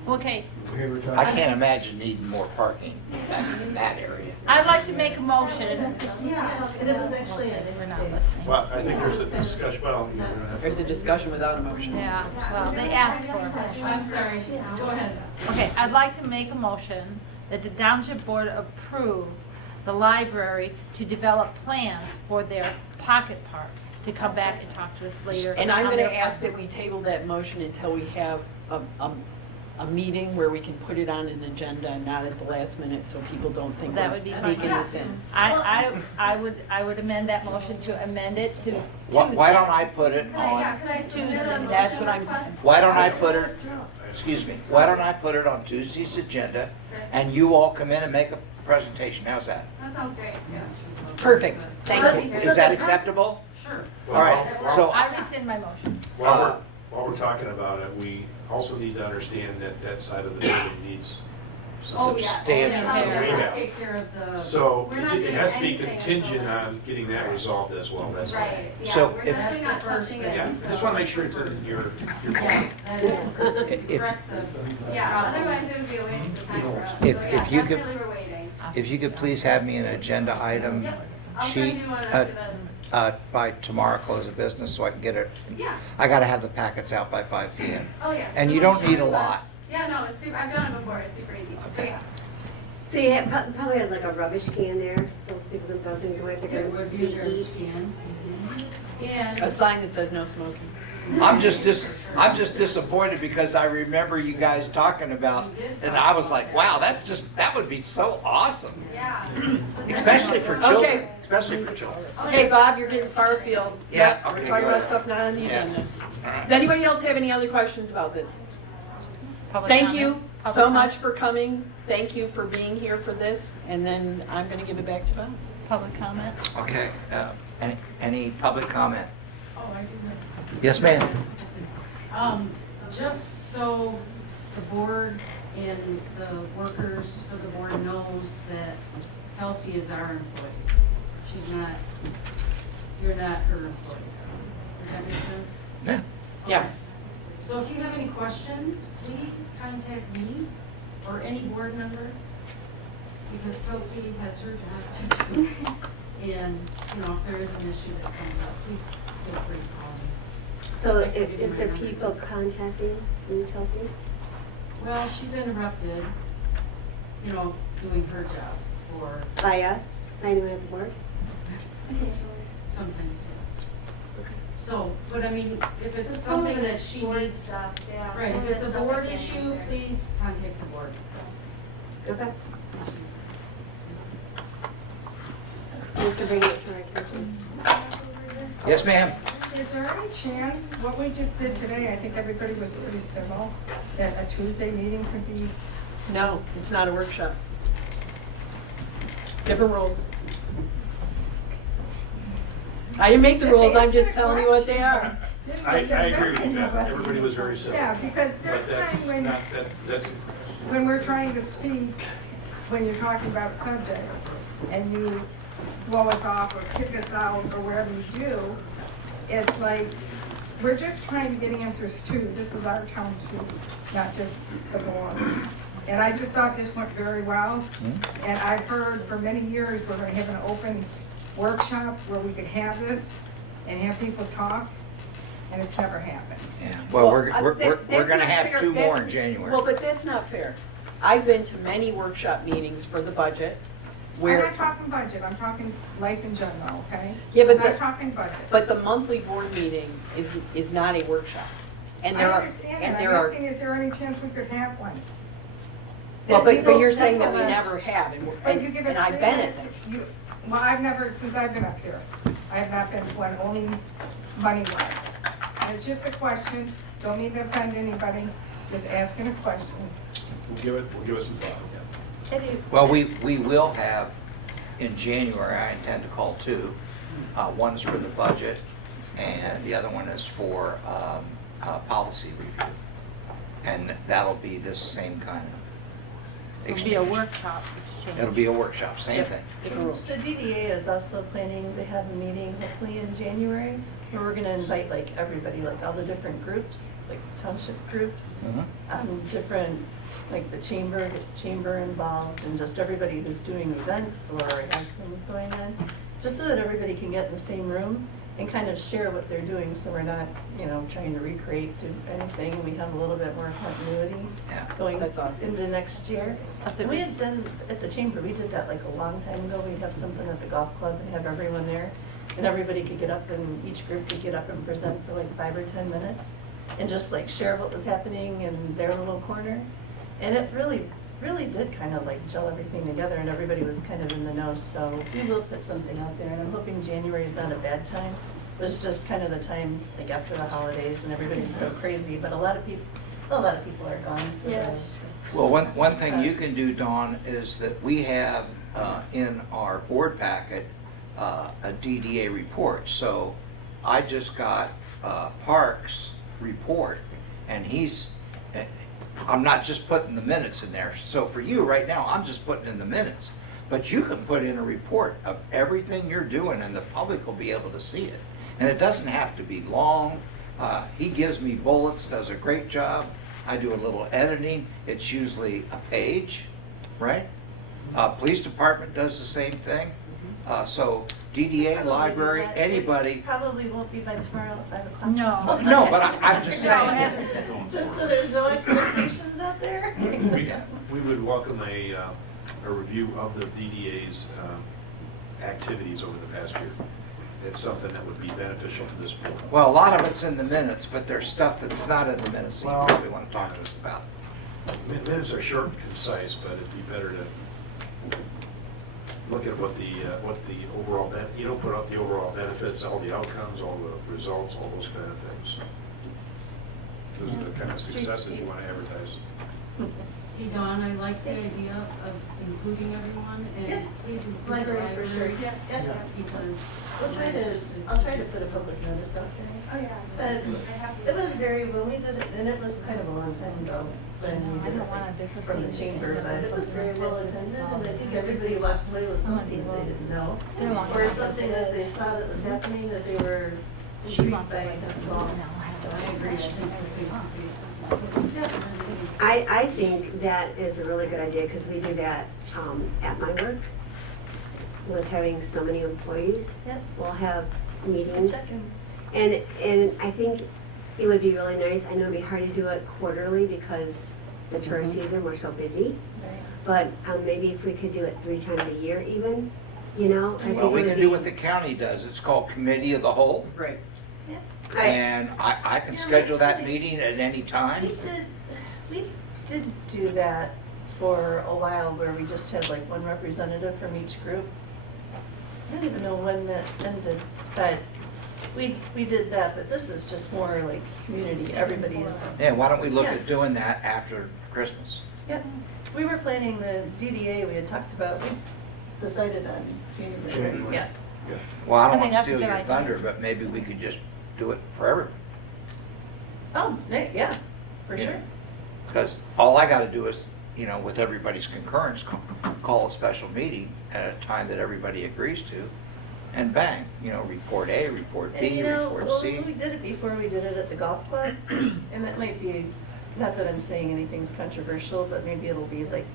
Okay, We were talking. I can't imagine needing more parking in that area. I'd like to make a motion. Yeah, and it was actually a nice We're not space. listening. Well, I think there's a discussion, well, you know, There's a discussion without a motion. Yeah, well, they asked for it. I'm sorry, go ahead. Okay, I'd like to make a motion that the township board approve the library to develop plans for their pocket park, to come back and talk to us later. And I'm on gonna their ask funding. that we table that motion until we have a meeting where we can put it on an agenda and not at the last minute, so people don't think That we're would be fine. sneaking this in. I would amend that motion to amend it to Why don't I put it Could on, I submit a Tuesday. motion That's what I'm request? saying. why don't I put it, excuse me, why don't I put it on Tuesday's agenda and you all come in and make a presentation? How's that? That sounds great. Perfect, thank you. Is that acceptable? Sure. All right, so I rescind my motion. While we're talking about it, we also need to understand that that side of the building needs Oh, yeah. substantial. Yeah. Take care of the. So We're not it has to be doing anything contingent until on getting that resolved as well, that's all. Right, yeah, So we're if- definitely not That's the first touching thing. it. Yeah, I until- just want to make sure it's in your Yeah, that is the first, If- correct the. Yeah, otherwise it would be a waste of time for us. If- So if yeah, you could- definitely we're waiting. If you could please have me an agenda item Yep, I'll sheet send you one after this. by tomorrow close of business so I can get it. Yeah, I gotta have the packets out by 5 PM. oh yeah. And So you my don't need a short lot. list- Yeah, no, it's super, I've done it before, it's super easy. So Okay. yeah. So you have, probably has like a rubbish can there, so people can throw things away if they're It gonna would be a garbage eat. can. A And, sign that says no smoking. I'm just disappointed because I remember you guys talking about, and I was like, wow, that would be so awesome. Yeah. Especially for Okay. children, especially for children. Okay, Bob, you're getting far afield. Yeah, We're okay, talking go about ahead. stuff not on the Yeah. agenda. Does anybody else have any other questions about this? Public Thank comment? you Public so comment? much for coming. Thank you for being here for this, and then I'm gonna give it back to Bob. Public comment? Okay, any public comment? oh, I do have. Yes, ma'am. Just so the board and the workers for the board knows that Kelsey is our employee. She's not, you're not her employee. Does that make sense? Yeah. Yeah. So if you have any questions, please contact me or any board member, because Kelsey has her job to do. And, if there is an issue that comes up, please feel free to call me. So I can give you is my there number. people contacting you, Chelsea? Well, she's interrupted, doing her job for By us? By anyone at the board? sometimes, yes. So, but I mean, if it's Some something of that it's she board needs, stuff, yeah, right, some if of it's a stuff I board can't issue, answer. please contact the board. Okay. Thanks for bringing it to our attention. Yes, ma'am. Is there any chance, what we just did today, I think everybody was pretty civil, that a Tuesday meeting could be, No, it's not a workshop. Different rules. I didn't make the rules, I'm just telling you what they are. I agree with you, Beth. Everybody was very civil. yeah, because But there's that's times when, not, that's, when we're trying to speak, when you're talking about a subject, and you blow us off or kick us out or whatever you do, it's like, we're just trying to get answers too. This is our town too, not just the board. And I just thought this went very well. And I've heard for many years, we're gonna have an open workshop where we could have this and have people talk, and it's never happened. Yeah, well, we're That's gonna not have fair. 2 more in That's- January. Well, but that's not fair. I've been to many workshop meetings for the budget I'm where, not talking budget, I'm talking life in general, okay? Yeah, but I'm not the- talking budget. but the monthly board meeting is not a workshop. And I there are, understand and that. there I'm are, asking, is there any chance we could have one? well, That but people- you're saying that that's we what never have, and we're- But you give us and I've 3 been at minutes. them. Well, I've never, since I've been up here, I have not been to one, only money-wise. And it's just a question, don't mean to offend anybody, just asking a question. we'll give it some thought, yeah. Well, we will have, in January, I intend to call 2. One is for the budget, and the other one is for policy review. And that'll be this same kind of It'll be a exchange. workshop exchange. It'll be a workshop, same thing. Different rules. The DDA is also planning to have a meeting hopefully in January, where we're gonna invite like everybody, like all the different groups, like township groups, different, like the chamber, get the chamber involved, and just everybody who's doing events or has things going on, just so that everybody can get in the same room and kind of share what they're doing, so we're not, you know, trying to recreate anything, and we have a little bit more continuity Yeah. going That's awesome. into next year. That's a And we good- had done, at the chamber, we did that like a long time ago, we'd have something at the golf club and have everyone there, and everybody could get up, and each group could get up and present for like 5 or 10 minutes, and just like share what was happening in their little corner. And it really did kind of like gel everything together, and everybody was kind of in the know, so we will put something out there, and I'm hoping January is not a bad time. It was just kind of the time, like after the holidays, and everybody's so crazy, but a lot of people are gone for Yeah, the. that's Well, one thing you can do, Dawn, is that we have in our board packet a DDA report. So I just got Parks' report, and I'm not just putting the minutes in there. So for you right now, I'm just putting in the minutes. But you can put in a report of everything you're doing, and the public will be able to see it. And it doesn't have to be long. He gives me bullets, does a great job. I do a little editing. It's usually a page, right? Police department does the same thing. So DDA, library, anybody. Probably won't be by tomorrow at 5 o'clock. No. No, but I'm just No, it saying. hasn't. Just so there's no expectations out there. We would welcome a review of the DDA's activities over the past year. It's something that would be beneficial to this board. Well, a lot of it's in the minutes, but there's stuff that's not in the minutes that you probably want to talk to us about. Minutes are short and concise, but it'd be better to look at what the overall, you don't put out the overall benefits, all the outcomes, all the results, all those kind of things. Those are the kind of successes you want to advertise. Hey, Dawn, I like the idea of including everyone, Yeah. and please include the Library for sure. library. Yes, yeah. Because. I'll try to put a public notice out there. Oh, yeah. But it was very, when we did it, and it was kind of a long time ago, when we did it from the chamber, but it was very well attended, and I think everybody walked away with something that they didn't know. Or something that they saw that was happening, that they were She intrigued wants by it like as this well. long now. So I agree, I think face-to-face is not. I think that is a really good idea, because we do that at my work with having so many employees. Yep. We'll have meetings. Check in. And I think it would be really nice, I know it'd be hard to do it quarterly because the tourist season, we're so busy. Right. But maybe if we could do it 3 times a year even, you know? I think Well, we it would can do be- what the county does. It's called Committee of the Whole. Right. And I can Yeah, schedule that actually- meeting at any time. We did do that for a while, where we just had like one representative from each group. I don't even know when that ended, but we did that, but this is just more like community, everybody's. Yeah, why don't we look Yeah. at doing that after Christmas? Yeah, we were planning the DDA, we had talked about, we decided on January. January. Yeah. Yeah. Well, I I don't think want to that's a steal good your idea. thunder, but maybe we could just do it for everyone. Oh, yeah, for Yeah. sure. Because all I gotta do is, with everybody's concurrence, call a special meeting at a time that everybody agrees to, and bang, report A, report And B, report well, C. we did it before, we did it at the golf club, and that might be, not that I'm saying anything's controversial, but maybe it'll be like.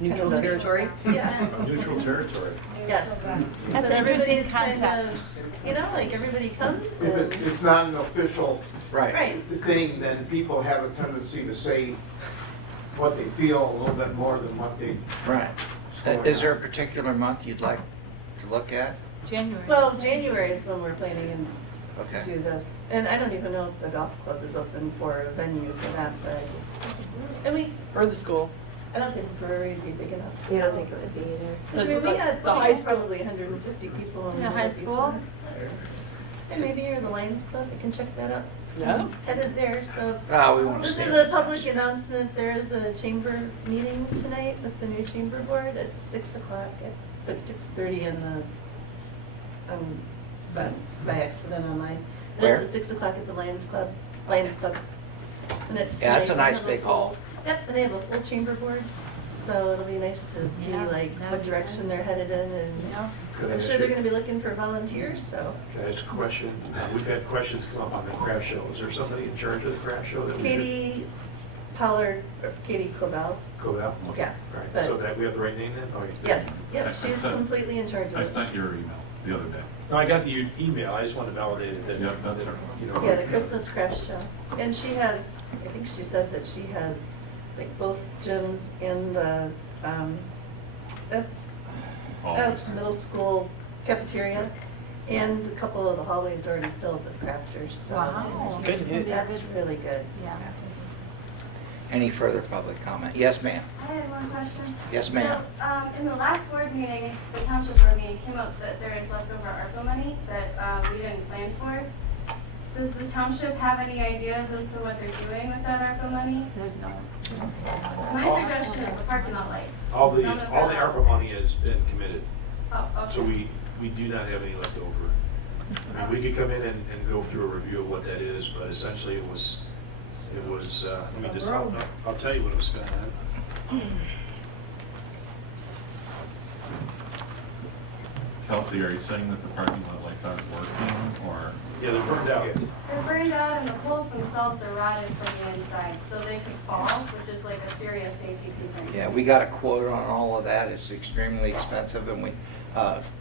Neutral kind of- territory? Yeah, Neutral territory. yes. That's an interesting Everybody's kind concept. of, like everybody comes If and, it's not an official Right. right, thing, then people have a tendency to say what they feel a little bit more than what they. Right. Is there a particular month you'd like to look at? January. well, January is when we're planning Okay. to do this. And I don't even know if the golf club is open for a venue for that, but, and we, Or the school? I don't think Brewery would be big enough. I don't think it would be either. I mean, we had The high school. probably 150 people. in The high school? And maybe you're the Lions Club, we can check that out. No. Headed there, so. We want to This stay. is a public announcement, there's a chamber meeting tonight with the new chamber board at 6 o'clock, at 6:30 in the, by accident online. And Where? it's at 6 o'clock at the Lions Club. And it's. Yeah, it's a tonight. They nice have big full- hall. Yep, and they have a full chamber board, so it'll be nice to see Yeah, like that'd what be direction good. they're headed in, and Could I I'm ask sure they're you- gonna be looking for volunteers, so. Can I ask a question? We've had questions come up on the craft show. Is there somebody in charge of the craft show that we should Katie Pollard, or Katie Cobell, go out? Okay. Yeah, All right, but- so that, we have the right name then? Oh, you- yes, yep, I she's sent- completely in charge of I it. sent your email the other day. No, I got the email. I just wanted to validate it that. Yep, that's her. Yeah, the Christmas craft show. And she has, I think she said that she has like both gyms in the, Always. middle school cafeteria, and a couple of the hallways already filled with crafters, so. Wow. Good news. That's really good. Yeah. Any further public comment? Yes, ma'am. I had one question. Yes, ma'am. So, in the last board meeting, the township board meeting came up that there is leftover ARPA money that we didn't plan for. Does the township have any ideas as to what they're doing with that ARPA money? There's no. My suggestion is the parking lot lights. All the Some of ARPA money has been committed, Oh, okay. so we do not have any left over. I mean, we could come in and go through a review of what that is, but essentially it was, let me just, I'll tell you what it was spent on. Kelsey, are you saying that the parking lot lights aren't working, or? Yeah, they're burned out. They're burned out and the poles themselves are rotted from the inside, so they could fall, which is like a serious safety concern. Yeah, we got a quote on all of that. It's extremely expensive, and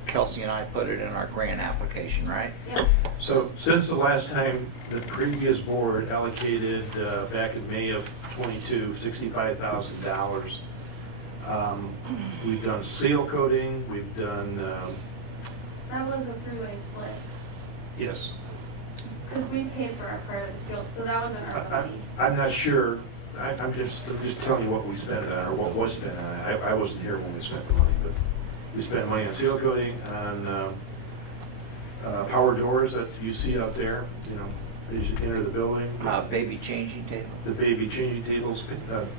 Kelsey and I put it in our grant application, right? Yep. So since the last time the previous board allocated, back in May of '22, $65,000, we've done seal coating, we've done, That was a three-way split, yes. because we paid for our part of the seal, so that wasn't our money. I'm not sure, I'm just telling you what we spent on, or what was spent on. I wasn't here when we spent the money, but we spent money on seal coating, on power doors that you see out there, as you enter the building. Baby changing table. The baby changing tables,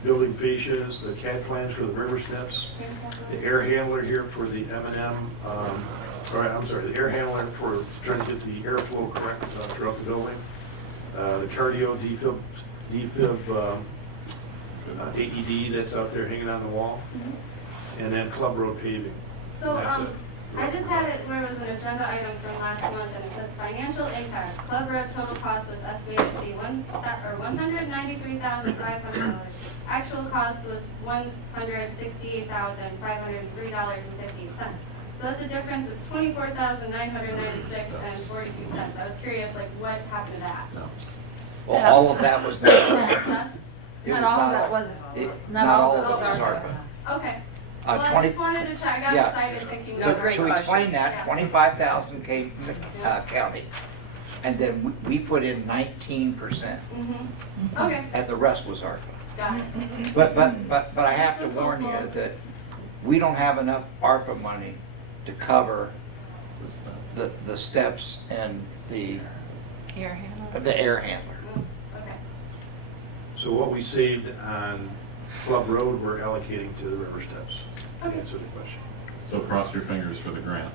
building fascias, the cat plans for the river snips, the air handler here for the M&M, the air handler for trying to get the airflow correct throughout the building, the cardio defib AED that's out there hanging on the wall, and then Club Road paving. So, And that's it. I just had it where it was an agenda item from last month, and it says financial impact. Club Road total cost was estimated to be $193,500. Actual cost was $168,503.58. So that's a difference of $24,996 and 42 cents. I was curious, like, what happened to that? No. Well, all of that was not. It Not was all of not that a- was, Not all of it was ARPA. Okay. Well, I 20 just wanted to check. I got yeah. excited thinking. No, that- great To explain question. that, Yeah. 25,000 came from the county, and then we put in 19%, Okay, and the rest was ARPA. got it. But I have to warn you that we don't have enough ARPA money to cover the steps and the Air handler. the air handler. Okay. So what we saved on Club Road, we're allocating to the river steps. To answer the question. So cross your fingers for the grant,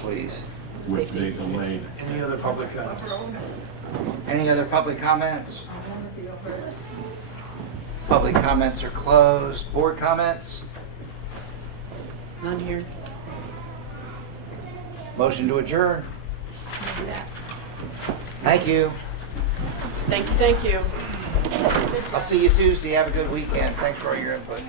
Please. which they delayed. Any other public comments? Any other public comments? Public comments are closed. Board comments? None here. Motion to adjourn. Thank you. Thank you, thank you. I'll see you Tuesday. Have a good weekend. Thanks for all your input.